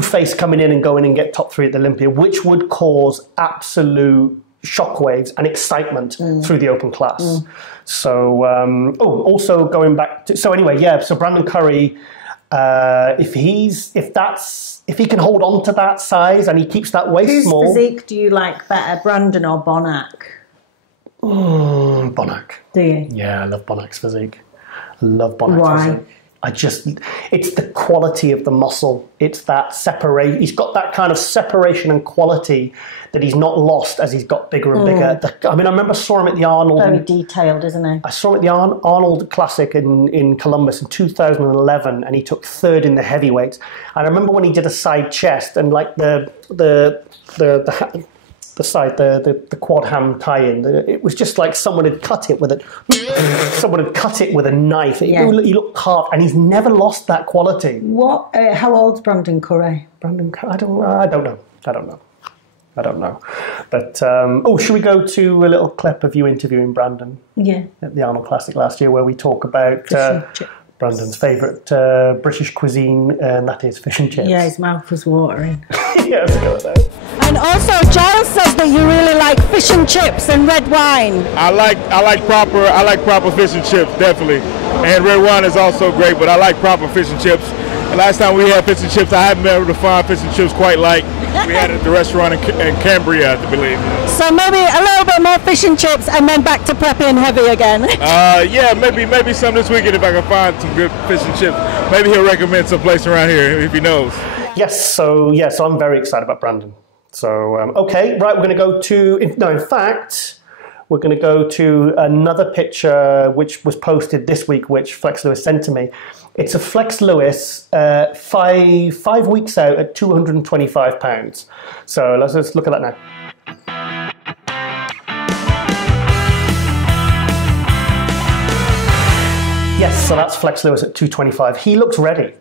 face coming in and going and get top 3 at the Olympia, which would cause absolute shockwaves and excitement through the open class. So, also going back to, so Brandon Curry, if he can hold on to that size and he keeps that waist Whose small. physique do you like better, Brandon or Bonac? Bonac. Do you? Yeah, I love Bonac's physique. I love Bonac's Why? physique. it's the quality of the muscle. It's that separate. He's got that kind of separation and quality that he's not lost as he's got bigger and bigger. I remember I saw him at the Arnold. Very detailed, isn't he? I saw him at the Arnold Classic in Columbus in 2011, and he took third in the heavyweights. And I remember when he did a side chest and like the quad ham tie-in. It was just like someone had cut it with a knife. He looked carved, and he's never lost that quality. What? How old's Brandon Curry? Brandon Curry? I don't know. But should we go to a little clip of you interviewing Brandon? Yeah. At the Arnold Classic last year, where we talk about Brandon's favourite British cuisine, and that is fish and chips. Yeah, his mouth was watering. Yeah, let's go with that. And also, Giles says that you really like fish and chips and red wine. I like proper fish and chips, definitely. And red wine is also great, but I like proper fish and chips. The last time we had fish and chips, I haven't been able to find fish and chips quite like we had at the restaurant in Cambria, I believe. So maybe a little bit more fish and chips, and then back to preppy and heavy again. Yeah, maybe some this weekend if I can find some good fish and chips. Maybe he'll recommend some place around here if he knows. Yes, so I'm very excited about Brandon. So, okay, right, we're going to go to, in fact, we're going to go to another picture which was posted this week, which Flex Lewis sent to me. It's a Flex Lewis 5 weeks out at 225 pounds. So let's look at that now. Yes, so that's Flex Lewis at 225. He looks ready.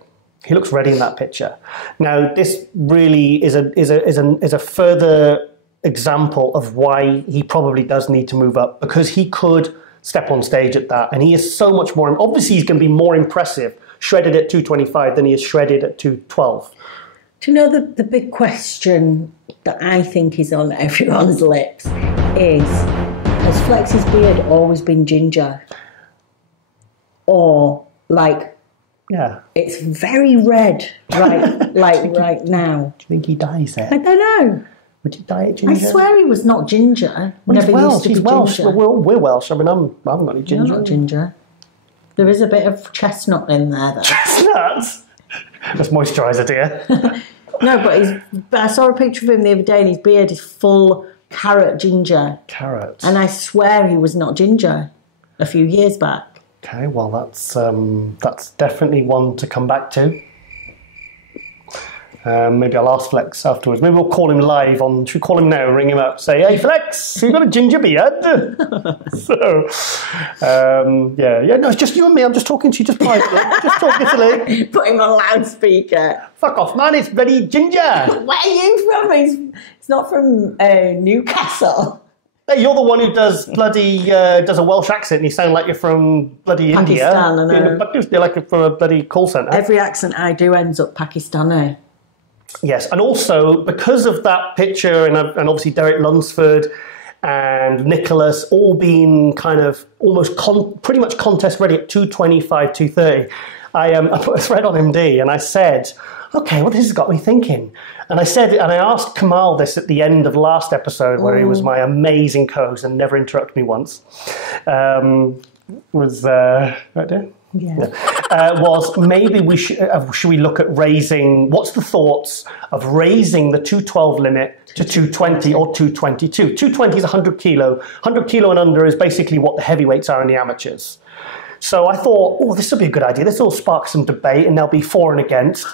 He looks ready in that picture. Now, this really is a further example of why he probably does need to move up, because he could step on stage at that, and he is so much more. Obviously, he's going to be more impressive shredded at 225 than he is shredded at 212. Do you know the big question that I think is on everyone's lips is: has Flex's beard always been ginger, or like? Yeah. It's very red, right? Right now. Do you think he dyes it? I don't know. Would you dye it ginger? I swear he was not ginger. Well, Never used to he's be Welsh. ginger. We're Welsh. I mean, I haven't got any ginger. You're not ginger. There is a bit of chestnut in there, though. Chestnuts? That's moisturiser, dear. No, but I saw a picture of him the other day, and his beard is full carrot ginger. Carrot. And I swear he was not ginger a few years back. Okay, well, that's definitely one to come back to. Maybe I'll ask Flex afterwards. Maybe we'll call him live on. Should we call him now? Ring him up. Say, "Hey, Flex, you got a ginger beard?" So, yeah. No, it's just you and me. I'm just talking to you, just privately. Just talking to me. Put him on loudspeaker. Fuck off, man! It's bloody ginger. Where are you from? It's not from Newcastle. Hey, you're the one who does bloody does a Welsh accent, and you sound like you're from bloody India. Pakistan, I know. You're like from a bloody call centre. Every accent I do ends up Pakistani. Yes, and also because of that picture, and obviously Derek Lunsford and Nicholas all being kind of almost pretty much contest ready at 225, 230. I put a thread on MD and I said, okay, well, this has got me thinking. And I asked Kamal this at the end of last episode, where he was my amazing co-host and never interrupted me once. Right there? Yeah. Was maybe should we look at raising, what's the thoughts of raising the 212 limit to 220 or 222? 220 is 100 kilo. 100 kilo and under is basically what the heavyweights are in the amateurs. So I thought, this would be a good idea. This will spark some debate, and there'll be for and against.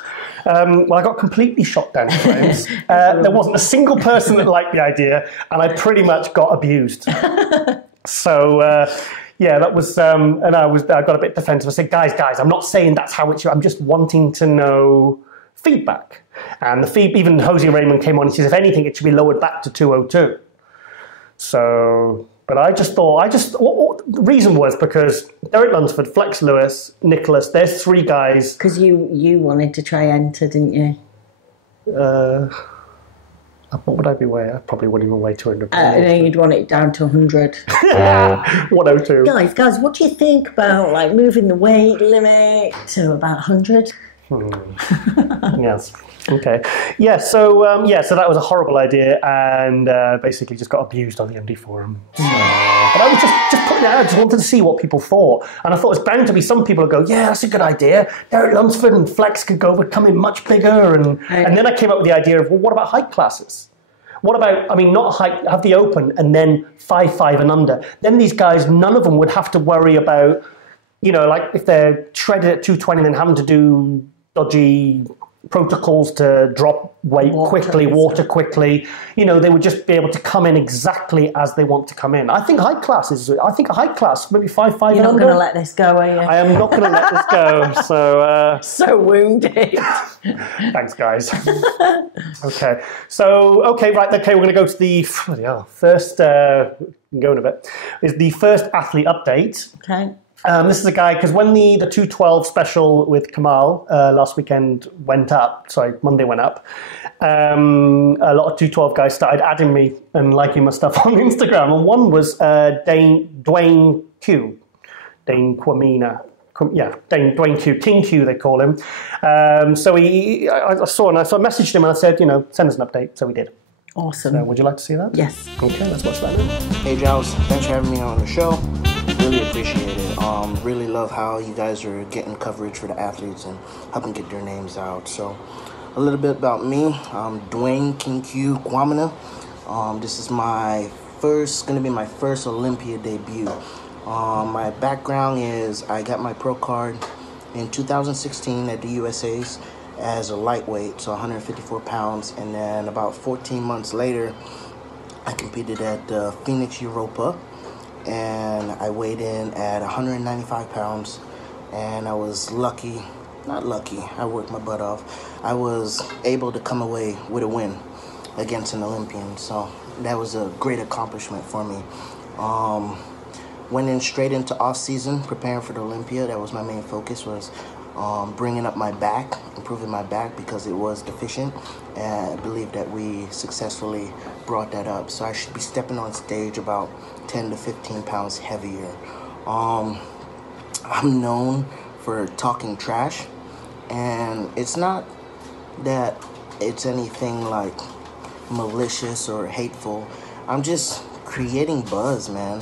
Well, I got completely shot down, friends. There wasn't a single person that liked the idea, and I pretty much got abused. So, that was, and I got a bit defensive. I said, guys, I'm not saying that's how it should. I'm just wanting to know feedback. And even Josie Raymond came on and says, if anything, it should be lowered back to 202. So, but I just thought, the reason was because Derek Lunsford, Flex Lewis, Nicholas, there's three guys. Because you wanted to try enter, didn't you? What would I be weighing? I probably wouldn't even weigh 200 pounds. No, you'd want it down to 100. 102. Guys, what do you think about like moving the weight limit to about 100? Yes. Okay. Yeah. So that was a horrible idea, and basically just got abused on the MD forum. So, But I was just putting it out. I just wanted to see what people thought. And I thought it was bound to be some people who go, yeah, that's a good idea. Derek Lunsford and Flex could come in much bigger. And then I came up with the idea of, well, what about height classes? What about, I mean, not height, have the open and then 5'5" and under. Then these guys, none of them would have to worry about, you know, like if they're shredded at 220 and then having to do dodgy protocols to drop weight quickly, water quickly, you know, they would just be able to come in exactly as they want to come in. I think a height class, maybe 5'5". You're not going to let this go, are you? I am not going to let this go. So, so wounded. Thanks, guys. Okay. So, we're going to go to the first, go in a bit, is the first athlete update. Okay. This is a guy, because when the 212 special with Kamal last weekend Monday went up, a lot of 212 guys started adding me and liking my stuff on Instagram. And one was Dwayne Q. Dane Kwamina. Dwayne Q. King Q, they call him. So I saw and so I messaged him and I said, send us an update. So we did. Awesome. So would you like to see that? Yes. Okay, let's watch that now. Hey Giles, thanks for having me on the show. Really appreciate it. Really love how you guys are getting coverage for the athletes and helping get their names out. So, a little bit about me. I'm Dwayne King Q Kwamina. This is going to be my first Olympia debut. My background is I got my pro card in 2016 at the USA's as a lightweight, so 154 pounds, and then about 14 months later, I competed at Phoenix Europa. And I weighed in at 195 pounds, and I was I worked my butt off. I was able to come away with a win against an Olympian, so that was a great accomplishment for me. Went in straight into off-season, preparing for the Olympia. That was my main focus, was bringing up my back, improving my back because it was deficient, and I believe that we successfully brought that up. So I should be stepping on stage about 10 to 15 pounds heavier. I'm known for talking trash, and it's not that it's anything like malicious or hateful. I'm just creating buzz, man.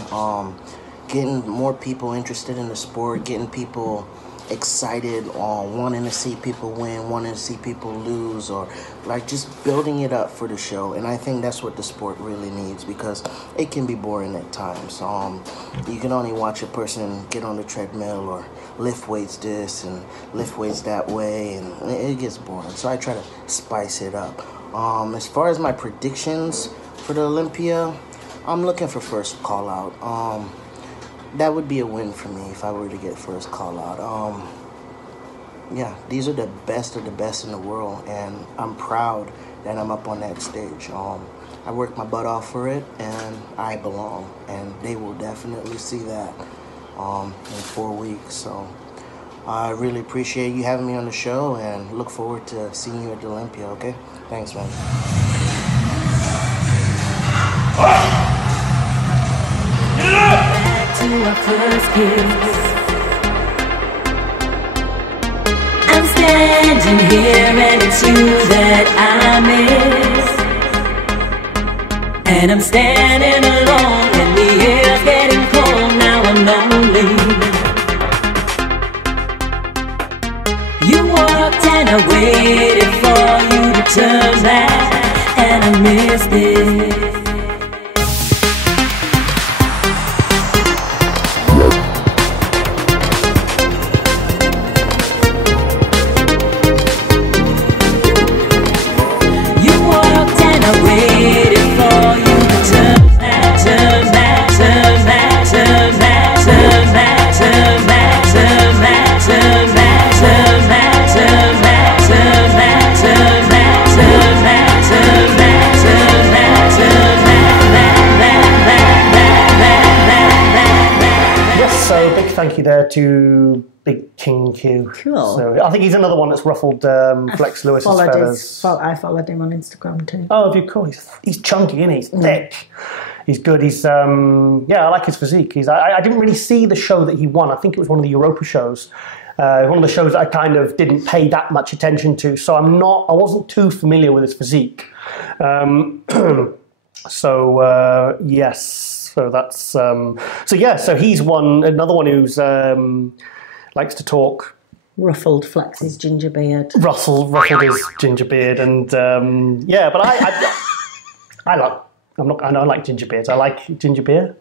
Getting more people interested in the sport, getting people excited, wanting to see people win, wanting to see people lose, or like just building it up for the show. And I think that's what the sport really needs, because it can be boring at times. You can only watch a person get on the treadmill or lift weights this and lift weights that way, and it gets boring. So I try to spice it up. As far as my predictions for the Olympia, I'm looking for first call out. That would be a win for me if I were to get first call out. Yeah, these are the best of the best in the world, and I'm proud that I'm up on that stage. I worked my butt off for it, and I belong, and they will definitely see that in 4 weeks. So I really appreciate you having me on the show, and look forward to seeing you at the Olympia, okay? Thanks, man. To our first kiss, I'm standing here and it's you that I miss, and I'm standing alone and the air's getting cold. Now I'm lonely. You walked and I waited for you to turn back, and I missed it. Thank you there to Big King Q. Cool. So I think he's another one that's ruffled Flex Lewis's feathers. I followed him on Instagram too. Oh, have you? Cool. He's chunky, isn't he? He's thick. He's good. He's I like his physique. I didn't really see the show that he won. I think it was one of the Europa shows. One of the shows that I kind of didn't pay that much attention to. So I wasn't too familiar with his physique. Yes. So that's so he's another one who's likes to talk. Ruffled flexes ginger beard. Ruffled his ginger beard, and but I like ginger beards. I like ginger beer.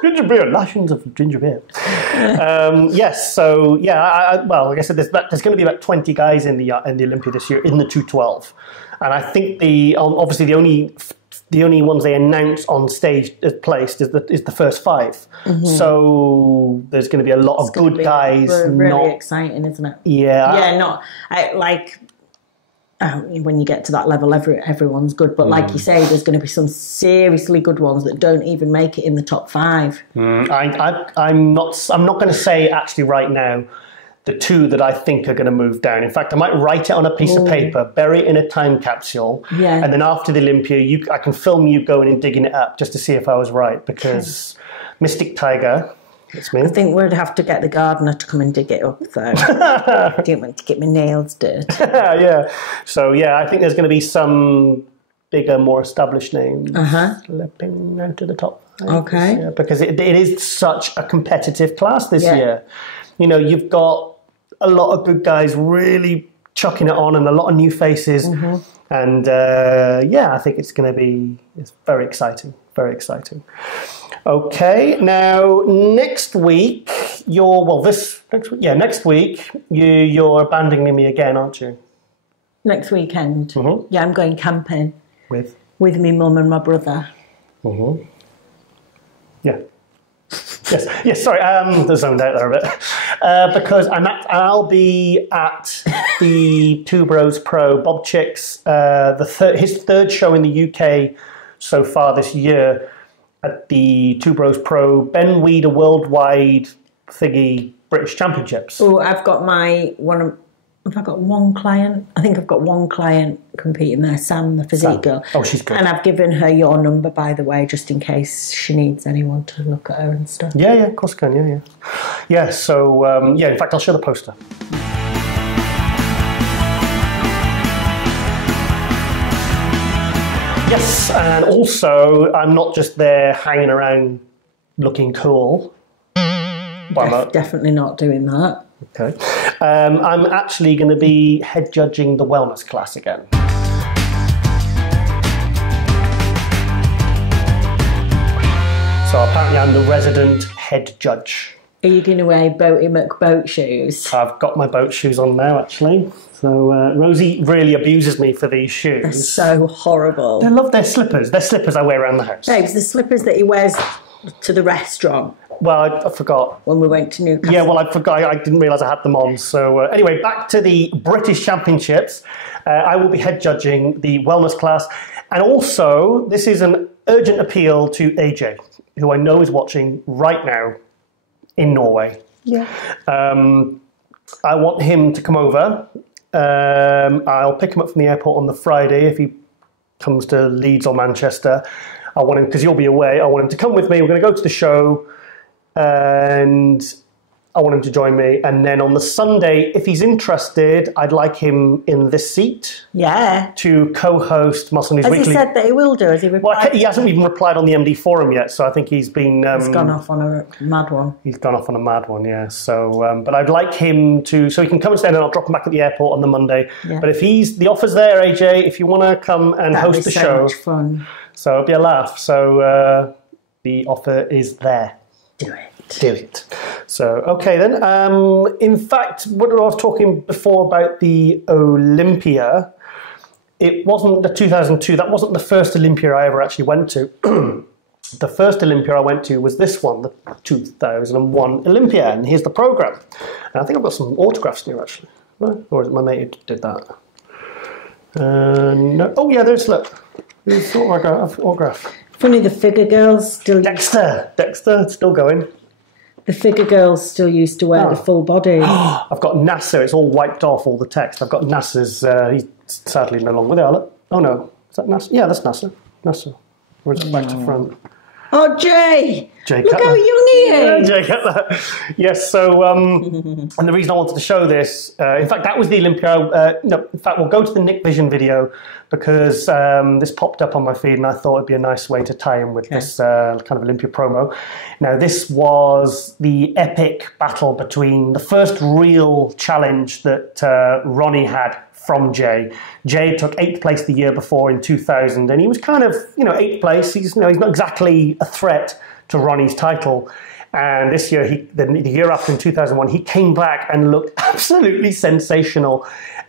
Ginger beer, lashings of ginger beer. Yes, so like I said, there's going to be about 20 guys in the Olympia this year in the 212, and I think obviously the only ones they announce on stage as placed is the first 5. Mm-hmm. So there's going to be a lot of good guys. Really exciting, isn't it? Yeah. When you get to that level, everyone's good. But like you say, there's going to be some seriously good ones that don't even make it in the top 5. I'm not going to say actually right now the 2 that I think are going to move down. In fact, I might write it on a piece of paper, bury it in a time capsule, and then after the Olympia, I can film you going and digging it up just to see if I was right. Because Mystic Tiger. That's me. I think we'd have to get the gardener to come and dig it up, though. I didn't want to get my nails dirty. Yeah. So, I think there's going to be some bigger, more established names slipping out of the top 5. Okay. Because it is such a competitive class this year. You know, you've got a lot of good guys really chucking it on and a lot of new faces. Mm-hmm. And, I think it's very exciting. Very exciting. Okay, now next week next week you're abandoning me again, aren't you? Next weekend? Mm-hmm. Yeah, I'm going camping. With my mum and my brother. Mm-hmm. Yeah. Yes. Sorry, I zoned out there a bit because I'll be at the Two Bros Pro Bob Chick's his third show in the UK so far this year. At the Two Bros Pro Ben Weeder Worldwide Thingy British Championships. Oh, I've got have I got one client? I think I've got one client competing there, Sam, the physique girl. Oh, she's good. And I've given her your number, by the way, just in case she needs anyone to look at her and stuff. Yeah, of course I can, Yeah, so, in fact, I'll show the poster. Yes, and also, I'm not just there hanging around looking cool. Definitely not doing that. Okay. I'm actually going to be head judging the wellness class again. So apparently I'm the resident head judge. Are you going to wear Boaty McBoat shoes? I've got my boat shoes on now, actually. So Rosie really abuses me for these shoes. They're so horrible. I love their slippers. They're slippers I wear around the house. Babes, the slippers that he wears to the restaurant. Well, I forgot. When we went to Newcastle. Yeah, well, I forgot. I didn't realise I had them on. So anyway, back to the British Championships. I will be head judging the wellness class. And also, this is an urgent appeal to AJ, who I know is watching right now in Norway. Yeah. I want him to come over. I'll pick him up from the airport on the Friday if he comes to Leeds or Manchester. I want him, because you'll be away, I want him to come with me. We're going to go to the show and I want him to join me. And then on the Sunday, if he's interested, I'd like him in this seat. Yeah. To co-host Muscle News Weekly. Has he said that he will do? Has he replied? Well, he hasn't even replied on the MD forum yet, so I think he's been... he's gone off on a mad one. He's gone off on a mad one, yeah. So, but I'd like him to... So he can come and stay, and then I'll drop him back at the airport on the Monday. Yeah. But if the offer's there, AJ, if you want to come and host the show... That'd be so much fun. So it'll be a laugh. So the offer is there. Do it. Do it. So, okay then. In fact, what I was talking before about the Olympia, it wasn't the 2002, that wasn't the first Olympia I ever actually went to. The first Olympia I went to was this one, the 2001 Olympia, and here's the programme. And I think I've got some autographs here actually. Or is it my mate who did that? No. Oh yeah, there's, look. There's autograph. Funny, the figure girls still... Dexter, still going. The figure girls still used to wear the full body. I've got NASA. It's all wiped off, all the text. I've got NASA's... he's sadly no longer with it. Oh, no. Is that NASA? Yeah, that's NASA. NASA. Or is it back to front? Oh, Jay! Jay Look Cutler. how young he Yeah, is! Jay Cutler. Yes, so, and the reason I wanted to show this, in fact, that was the Olympia. No, in fact, we'll go to the Nick Vision video because this popped up on my feed and I thought it'd be a nice way to tie in with this kind of Olympia promo. Now, this was the epic battle between the first real challenge that Ronnie had from Jay. Jay took 8th place the year before in 2000, and he was kind of, 8th place. He's not exactly a threat to Ronnie's title. And this year, the year after in 2001, he came back and looked absolutely sensational.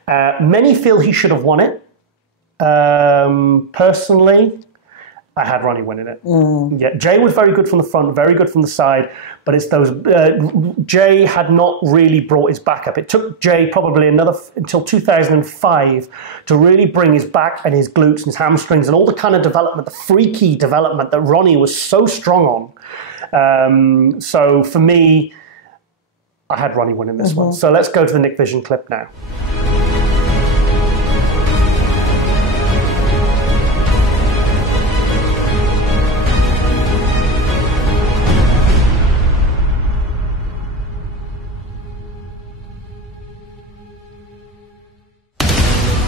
Many feel he should have won it. Personally, I had Ronnie winning it. Yeah, Jay was very good from the front, very good from the side, but it's those. Jay had not really brought his back up. It took Jay probably until 2005 to really bring his back and his glutes and his hamstrings and all the kind of development, the freaky development that Ronnie was so strong on. So for me, I had Ronnie winning this one. So let's go to the Nick Vision clip now.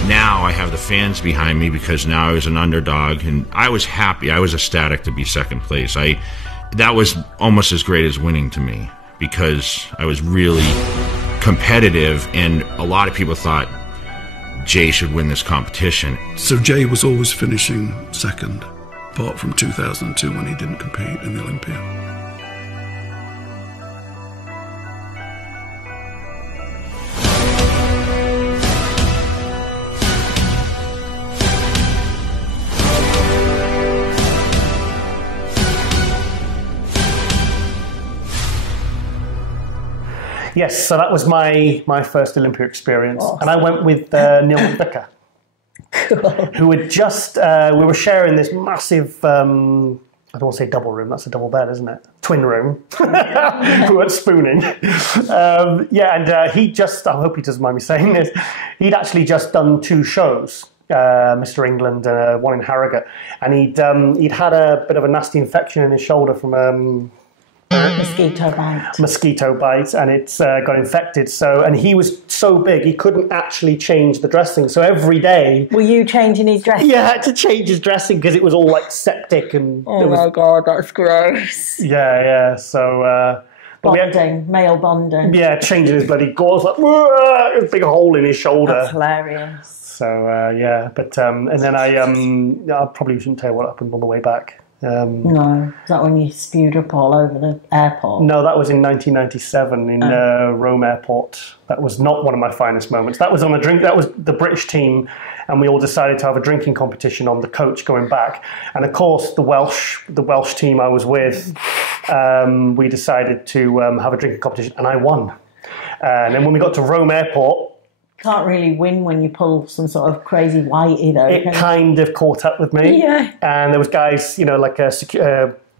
Now I have the fans behind me because now I was an underdog and I was happy. I was ecstatic to be 2nd place. That was almost as great as winning to me because I was really competitive and a lot of people thought Jay should win this competition. So Jay was always finishing 2nd, apart from 2002 when he didn't compete in the Olympia. Yes, so that was my first Olympia experience. And I went with Neil McVicker, who had just, we were sharing this massive, I don't want to say double room, that's a double bed, isn't it? Twin room. We weren't spooning. He just, I hope he doesn't mind me saying this, he'd actually just done 2 shows. Mr. England, one in Harrogate, and he'd had a bit of a nasty infection in his shoulder from mosquito bite, and it's got infected. So, and he was so big he couldn't actually change the dressing. So every day, were you changing his dressing? Yeah, I had to change his dressing because it was all like septic and. My god, that's gross. Yeah. So. Male bonding. Yeah, changing his bloody gauze, like a big hole in his shoulder. That's hilarious. So and then I probably shouldn't tell you what happened on the way back. No, is that when you spewed up all over the airport? No, that was in 1997 in Rome Airport. That was not one of my finest moments. That was on a drink. That was the British team, and we all decided to have a drinking competition on the coach going back. And of course, the Welsh team I was with, we decided to have a drinking competition, and I won. And then when we got to Rome Airport. Can't really win when you pull some sort of crazy whitey though. It kind of caught up with me. Yeah. And there was guys, like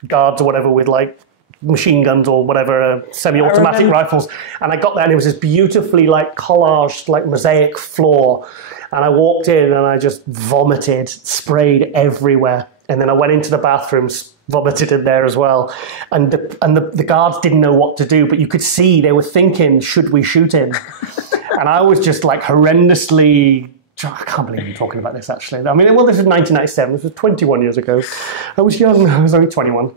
guards or whatever with like machine guns or whatever, semi-automatic rifles. And I got there and it was this beautifully like collaged, like mosaic floor. And I walked in and I just vomited, sprayed everywhere. And then I went into the bathrooms, vomited in there as well. And the guards didn't know what to do, but you could see they were thinking, should we shoot him? And I was just like horrendously, I can't believe I'm talking about this actually. I mean, well, this was 1997, this was 21 years ago. I was young, I was only 21.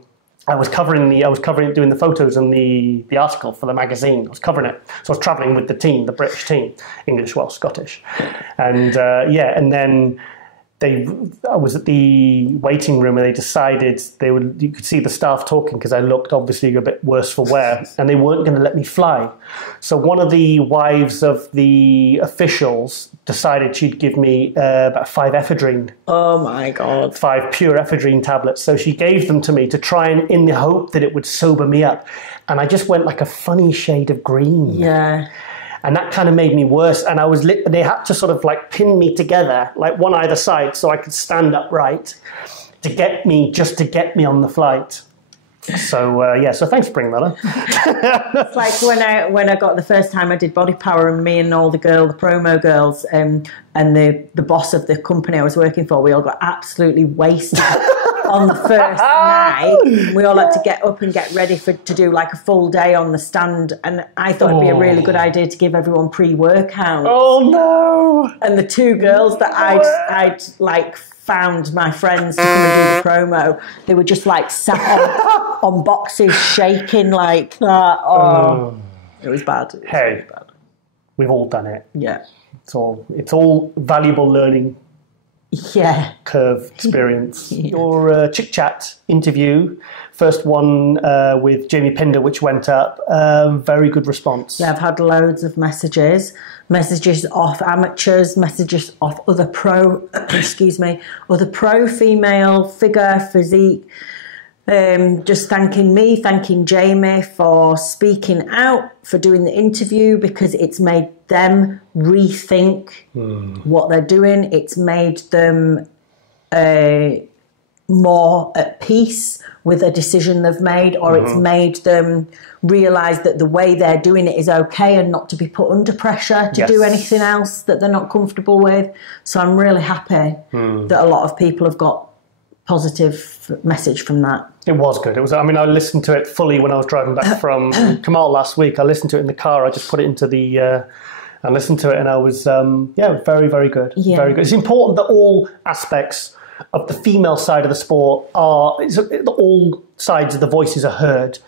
I was covering it, doing the photos and the article for the magazine. I was covering it. So I was traveling with the team, the British team, English, Welsh, Scottish. And and then I was at the waiting room and they decided you could see the staff talking because I looked obviously a bit worse for wear and they weren't going to let me fly. So one of the wives of the officials decided she'd give me about 5 ephedrine. Oh my God. 5 pure ephedrine tablets. So she gave them to me to try and in the hope that it would sober me up. And I just went like a funny shade of green. Yeah. And that kind of made me worse. And I was they had to sort of like pin me together, like one either side, so I could stand upright to get me on the flight. So so thanks for bringing that up. It's like when I got the first time I did Body Power, and me and all the promo girls, and the boss of the company I was working for, we all got absolutely wasted on the first night. We all had to get up and get ready to do like a full day on the stand. And I thought it'd be a really good idea to give everyone pre-workout. Oh no! And the two girls that I'd like found my friends to come and do the promo, they were just like sat on boxes shaking like that. Oh, it was bad. Hey, bad. We've all done it. Yeah. It's all valuable learning. Yeah. Curve experience. Your Chick Chat interview, first one with Jamie Pinder, which went up, very good response. Yeah, I've had loads of messages off amateurs, messages off other pro, other pro female figure, physique, just thanking Jamie for speaking out, for doing the interview, because it's made them rethink what they're doing. It's made them more at peace with a decision they've made, or it's made them realise that the way they're doing it is okay and not to be put under pressure to do anything else that they're not comfortable with. So I'm really happy that a lot of people have got positive message from that. It was good. It was. I mean, I listened to it fully when I was driving back from Kamal last week. I listened to it in the car. I just put it into the... I listened to it and I was, very, very good. Yeah. Very good. It's important that all aspects of the female side of the sport all sides of the voices are heard.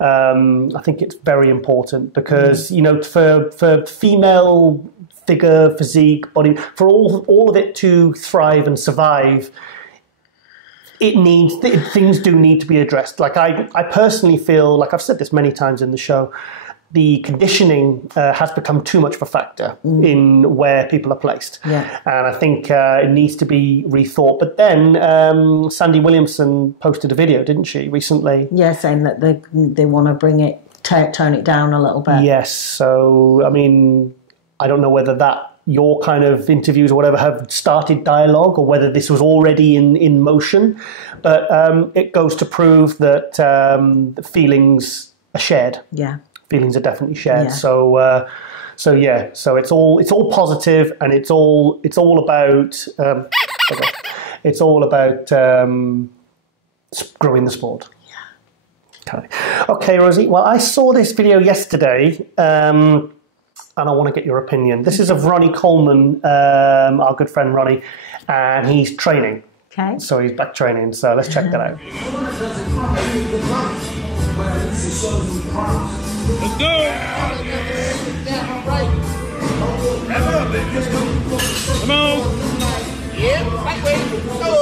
I think it's very important because, for female figure, physique, body, for all of it to thrive and survive, things do need to be addressed. Like I personally feel, like I've said this many times in the show, the conditioning has become too much of a factor in where people are placed. Yeah. And I think it needs to be rethought. But then Sandy Williamson posted a video, didn't she, recently? Yeah, saying that they want to bring it, tone it down a little bit. Yes. So, I mean, I don't know whether your kind of interviews or whatever have started dialogue or whether this was already in motion. But it goes to prove that the feelings are shared. Yeah. Feelings are definitely shared. Yeah. So it's all positive, and it's all about growing the sport. Yeah. Okay, Rosie. Well, I saw this video yesterday, and I want to get your opinion. This is of Ronnie Coleman, our good friend Ronnie, and he's training. Okay. So he's back training. So let's check that out. Let's go! Come on! Yeah, right way. Go!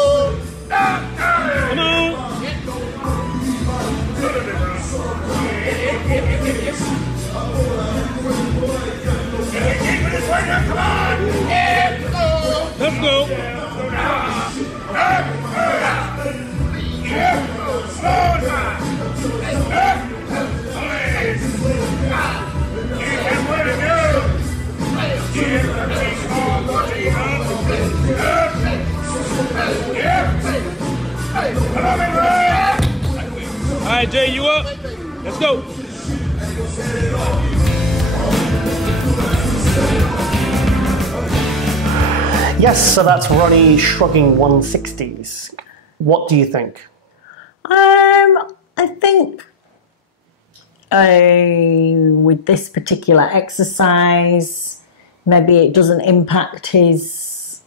Come on! Come on! Let's go! All right, Jay, you up? Let's go. Yes, so that's Ronnie shrugging 160s. What do you think? I think with this particular exercise, maybe it doesn't impact his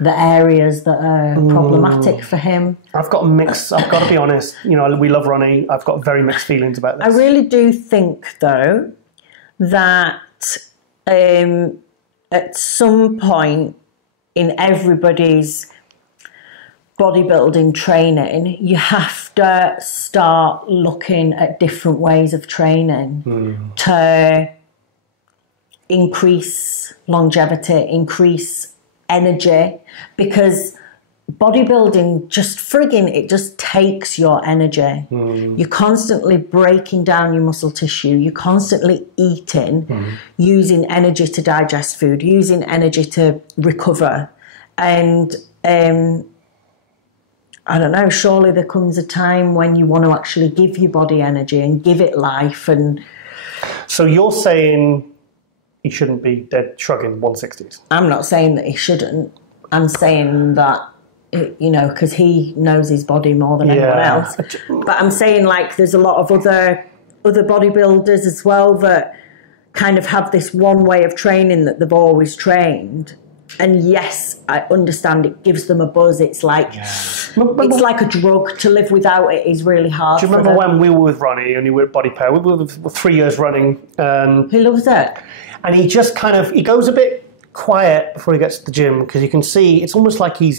the areas that are problematic for him. I've got to be honest, we love Ronnie. I've got very mixed feelings about this. I really do think, though, that at some point in everybody's bodybuilding training, you have to start looking at different ways of training to increase longevity, increase energy, because bodybuilding it just takes your energy. You're constantly breaking down your muscle tissue. You're constantly eating, using energy to digest food, using energy to recover. And I don't know, surely there comes a time when you want to actually give your body energy and give it life. And so you're saying he shouldn't be dead shrugging 160s? I'm not saying that he shouldn't. I'm saying that you know, because he knows his body more than anyone else. But I'm saying, like, there's a lot of other bodybuilders as well that kind of have this one way of training that they've always trained. And yes, I understand it gives them a buzz. It's like it's like a drug. To live without it is really hard. Do you remember when we were with Ronnie and he were at Body Power? We were 3 years running. He loves it. And he just he goes a bit quiet before he gets to the gym, because you can see, it's almost like you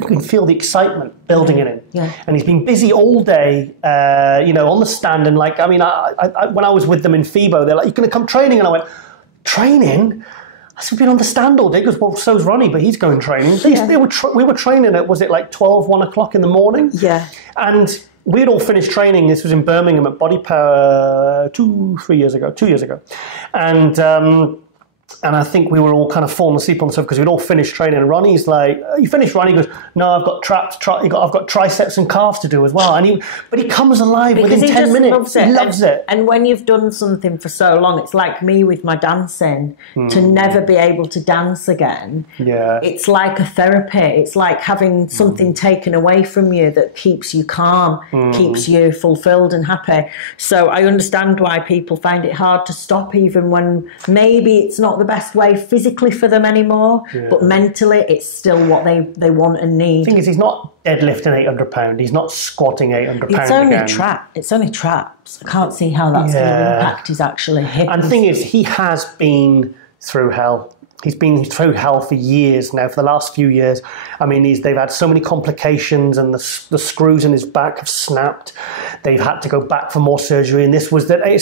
can feel the excitement building in him. Yeah. And he's been busy all day, you know, on the stand. And like, I mean, when I was with them in FIBO, they're like, "You're going to come training?" And I went, "Training?" I said, "We've been on the stand all day." He goes, "Well, so's Ronnie, but he's going training." We were training at, was it like 12, 1 o'clock in the morning? Yeah. And we'd all finished training. This was in Birmingham at Body Power 2 years ago. And I think we were all kind of falling asleep on stuff because we'd all finished training. And Ronnie's like, "You finished, Ronnie?" He goes, "No, I've got I've got triceps and calves to do as well." But he comes alive because within 10 minutes. He loves it. And when you've done something for so long, it's like me with my dancing. To never be able to dance again, it's like a therapy. It's like having something taken away from you that keeps you calm, keeps you fulfilled and happy. So I understand why people find it hard to stop, even when maybe it's not the best way physically for them anymore, but mentally it's still what they want and need. The thing is, he's not deadlifting 800 pounds, he's not squatting 800 pounds. It's only traps. I can't see how that's going to impact his actually hip. And the thing is, he has been through hell. He's been through hell for years now, for the last few years. I mean, they've had so many complications, and the screws in his back have snapped. They've had to go back for more surgery, and it's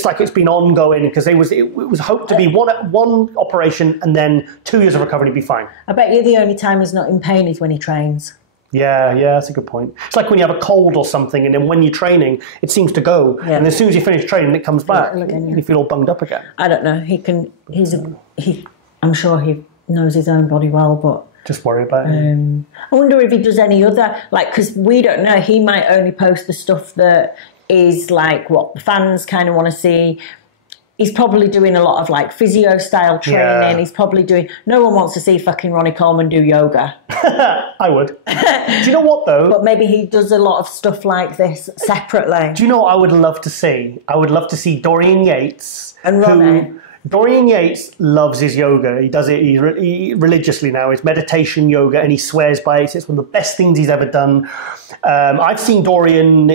like it's been ongoing, because it was hoped to be one operation and then 2 years of recovery, he'd be fine. I bet you the only time he's not in pain is when he trains. Yeah, that's a good point. It's like when you have a cold or something, and then when you're training, it seems to go, and as soon as you finish training, it comes back. You feel all bunged up again. I don't know. I'm sure he knows his own body well, but just worry about it. I wonder if he does any other, like, because we don't know. He might only post the stuff that is like what the fans kind of want to see. He's probably doing a lot of like physio style training. Yeah. He's probably doing. No one wants to see fucking Ronnie Coleman do yoga. I would. Do you know what though? But maybe he does a lot of stuff like this separately. Do you know what I would love to see? I would love to see Dorian Yates and Ronnie. Dorian Yates loves his yoga. He does it religiously now. It's meditation yoga, and he swears by it. It's one of the best things he's ever done. I've seen Dorian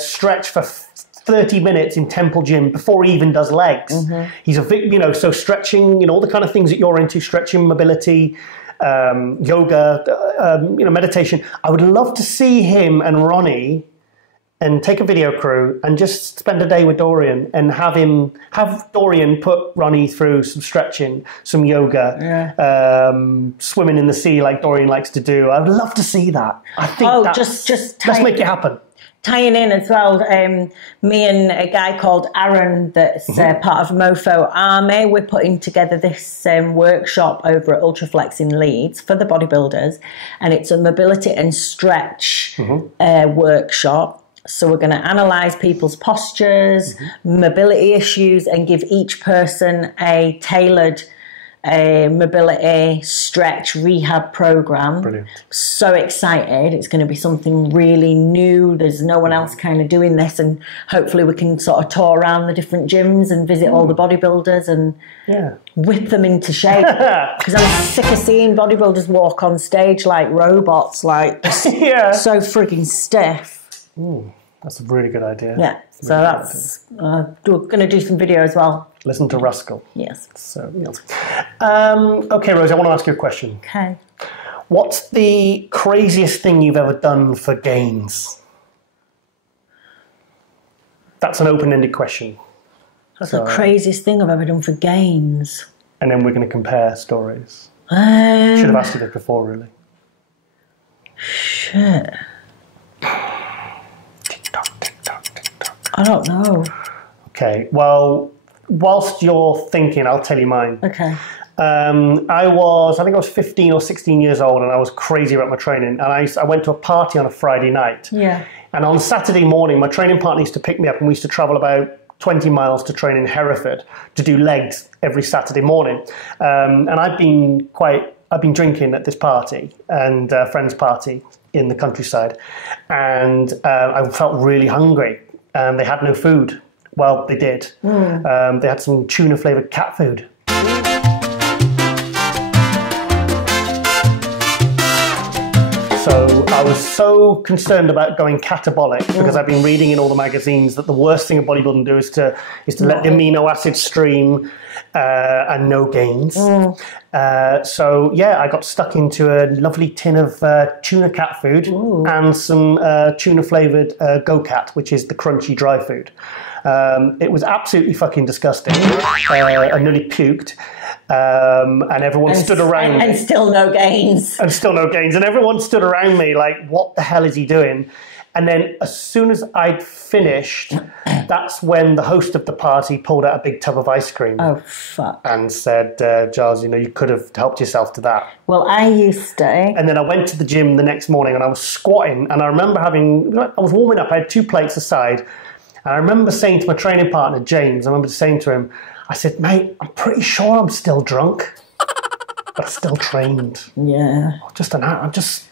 stretch for 30 minutes in Temple Gym before he even does legs. He's so stretching, all the kind of things that you're into, stretching, mobility, yoga, meditation. I would love to see him and Ronnie and take a video crew and just spend a day with Dorian and have Dorian put Ronnie through some stretching, some yoga, swimming in the sea like Dorian likes to do. I would love to see that. I think let's make it happen. Tying in as well, me and a guy called Aaron that's part of Mofo Army, we're putting together this workshop over at Ultraflex in Leeds for the bodybuilders, and it's a mobility and stretch workshop. So we're going to analyse people's postures, mobility issues, and give each person a tailored mobility stretch rehab program. Brilliant. So excited. It's going to be something really new. There's no one else kind of doing this, and hopefully we can sort of tour around the different gyms and visit all the bodybuilders and whip them into shape. Because I'm sick of seeing bodybuilders walk on stage like robots, like so frigging stiff. That's a really good idea. Yeah, so that's we're going to do some video as well. Listen to Ruskell. Yes. So, okay, Rosie, I want to ask you a question. Okay. What's the craziest thing you've ever done for gains? That's an open-ended question. That's the craziest thing I've ever done for gains. And then we're going to compare stories. Should have asked you this before, really. Shit. I don't know. Okay, well, whilst you're thinking, I'll tell you mine. Okay. I think I was 15 or 16 years old, and I was crazy about my training. And I went to a party on a Friday night. Yeah. And on Saturday morning, my training partner used to pick me up, and we used to travel about 20 miles to train in Hereford to do legs every Saturday morning. And I've I'd been drinking at this party and friend's party in the countryside, and I felt really hungry, and they had no food. Well, they did. They had some tuna-flavoured cat food. So I was so concerned about going catabolic because I've been reading in all the magazines that the worst thing a bodybuilder do is to let the amino acids stream and no gains. So yeah, I got stuck into a lovely tin of tuna cat food and some tuna flavoured Go-Cat, which is the crunchy dry food. It was absolutely fucking disgusting. I nearly puked. And everyone stood around me. And still no gains. And still no gains. And everyone stood around me like, what the hell is he doing? And then as soon as I'd finished, that's when the host of the party pulled out a big tub of ice cream. Oh, fuck. And said, Giles, you know, you could have helped yourself to that. Well, I used to. And then I went to the gym the next morning and I was squatting. And I remember I was warming up. I had 2 plates aside. And I remember saying to my training partner, James, I remember saying to him, I said, mate, I'm pretty sure I'm still drunk, but I still trained. Yeah. I'm just...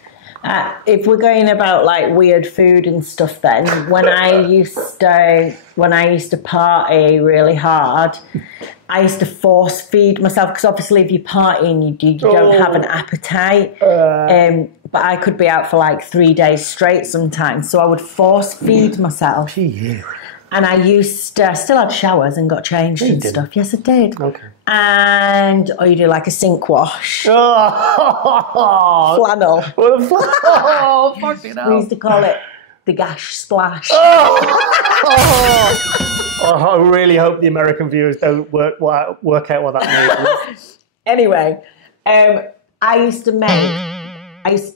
if we're going about like weird food and stuff then, when I used to party really hard, I used to force feed myself because obviously if you're partying, you don't have an appetite. But I could be out for like 3 days straight sometimes. So I would force feed myself. And I used to, still had showers and got changed and stuff. Yes, I did. Okay. And, you do like a sink wash. Flannel. Oh, fucking hell. We used to call it the gash splash. I really hope the American viewers don't work out what that means. Anyway, I used to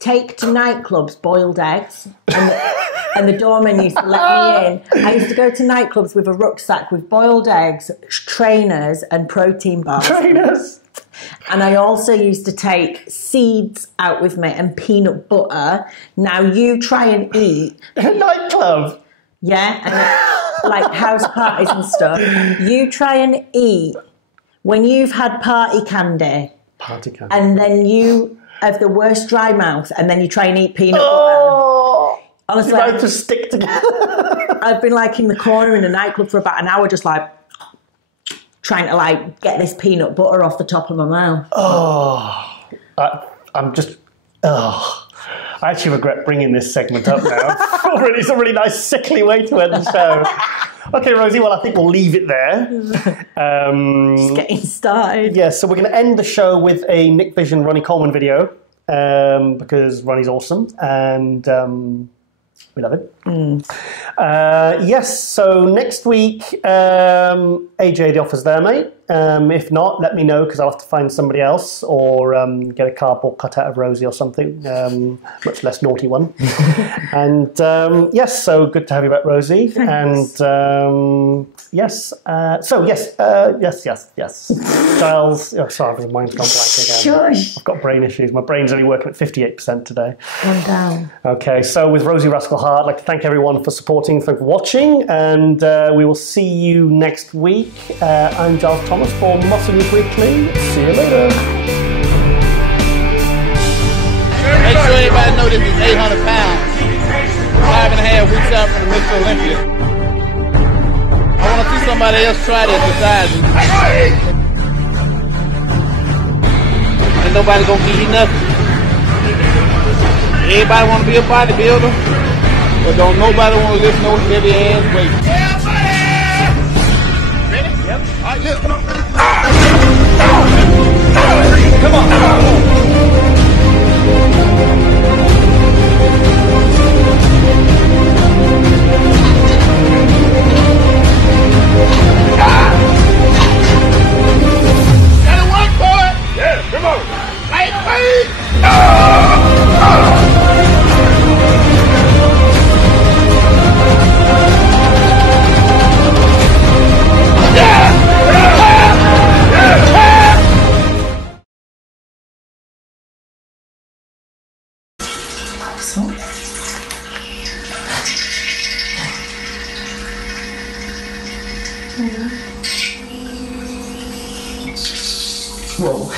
take to nightclubs boiled eggs, and the doorman used to let me in. I used to go to nightclubs with a rucksack with boiled eggs, trainers, and protein bars. Trainers! And I also used to take seeds out with me and peanut butter. Now you try and eat. A nightclub? Yeah, and like house parties and stuff. You try and eat when you've had party candy. Party candy. And then you have the worst dry mouth, and then you try and eat peanut butter. Honestly, you might just stick together. I've been like in the corner in a nightclub for about an hour, just like trying to like get this peanut butter off the top of my mouth. I actually regret bringing this segment up now. It's a really nice sickly way to end the show. Okay, Rosie, well, I think we'll leave it there. Just getting started. Yeah, so we're going to end the show with a Nick Vision Ronnie Coleman video because Ronnie's awesome and we love it. Yes, so next week, AJ, the offer's there, mate. If not, let me know because I'll have to find somebody else or get a cardboard cutout of Rosie or something, much less naughty one. And yes, so good to have you back, Rosie. Thanks. And yes, yes. Giles, sorry, my mind's gone blank again. Shush. I've got brain issues. My brain's only working at 58% today. One down. Okay, so with Rosie Rascal Hart, I'd like to thank everyone for supporting, for watching, and we will see you next week. I'm Giles Thomas for Muscle Weekly. See you later. Make sure everybody know this is 800 pounds. 5.5 weeks out from the Mr. Olympia. I want to see somebody else try this besides me. Ain't nobody gonna give you nothing. Everybody want to be a bodybuilder, but don't nobody want to lift no heavy ass weight. Yeah, buddy! Ready? Yep. All right, lift. Come on. Come on. Gotta work for it. Yeah, come on. Lightweight. Whoa.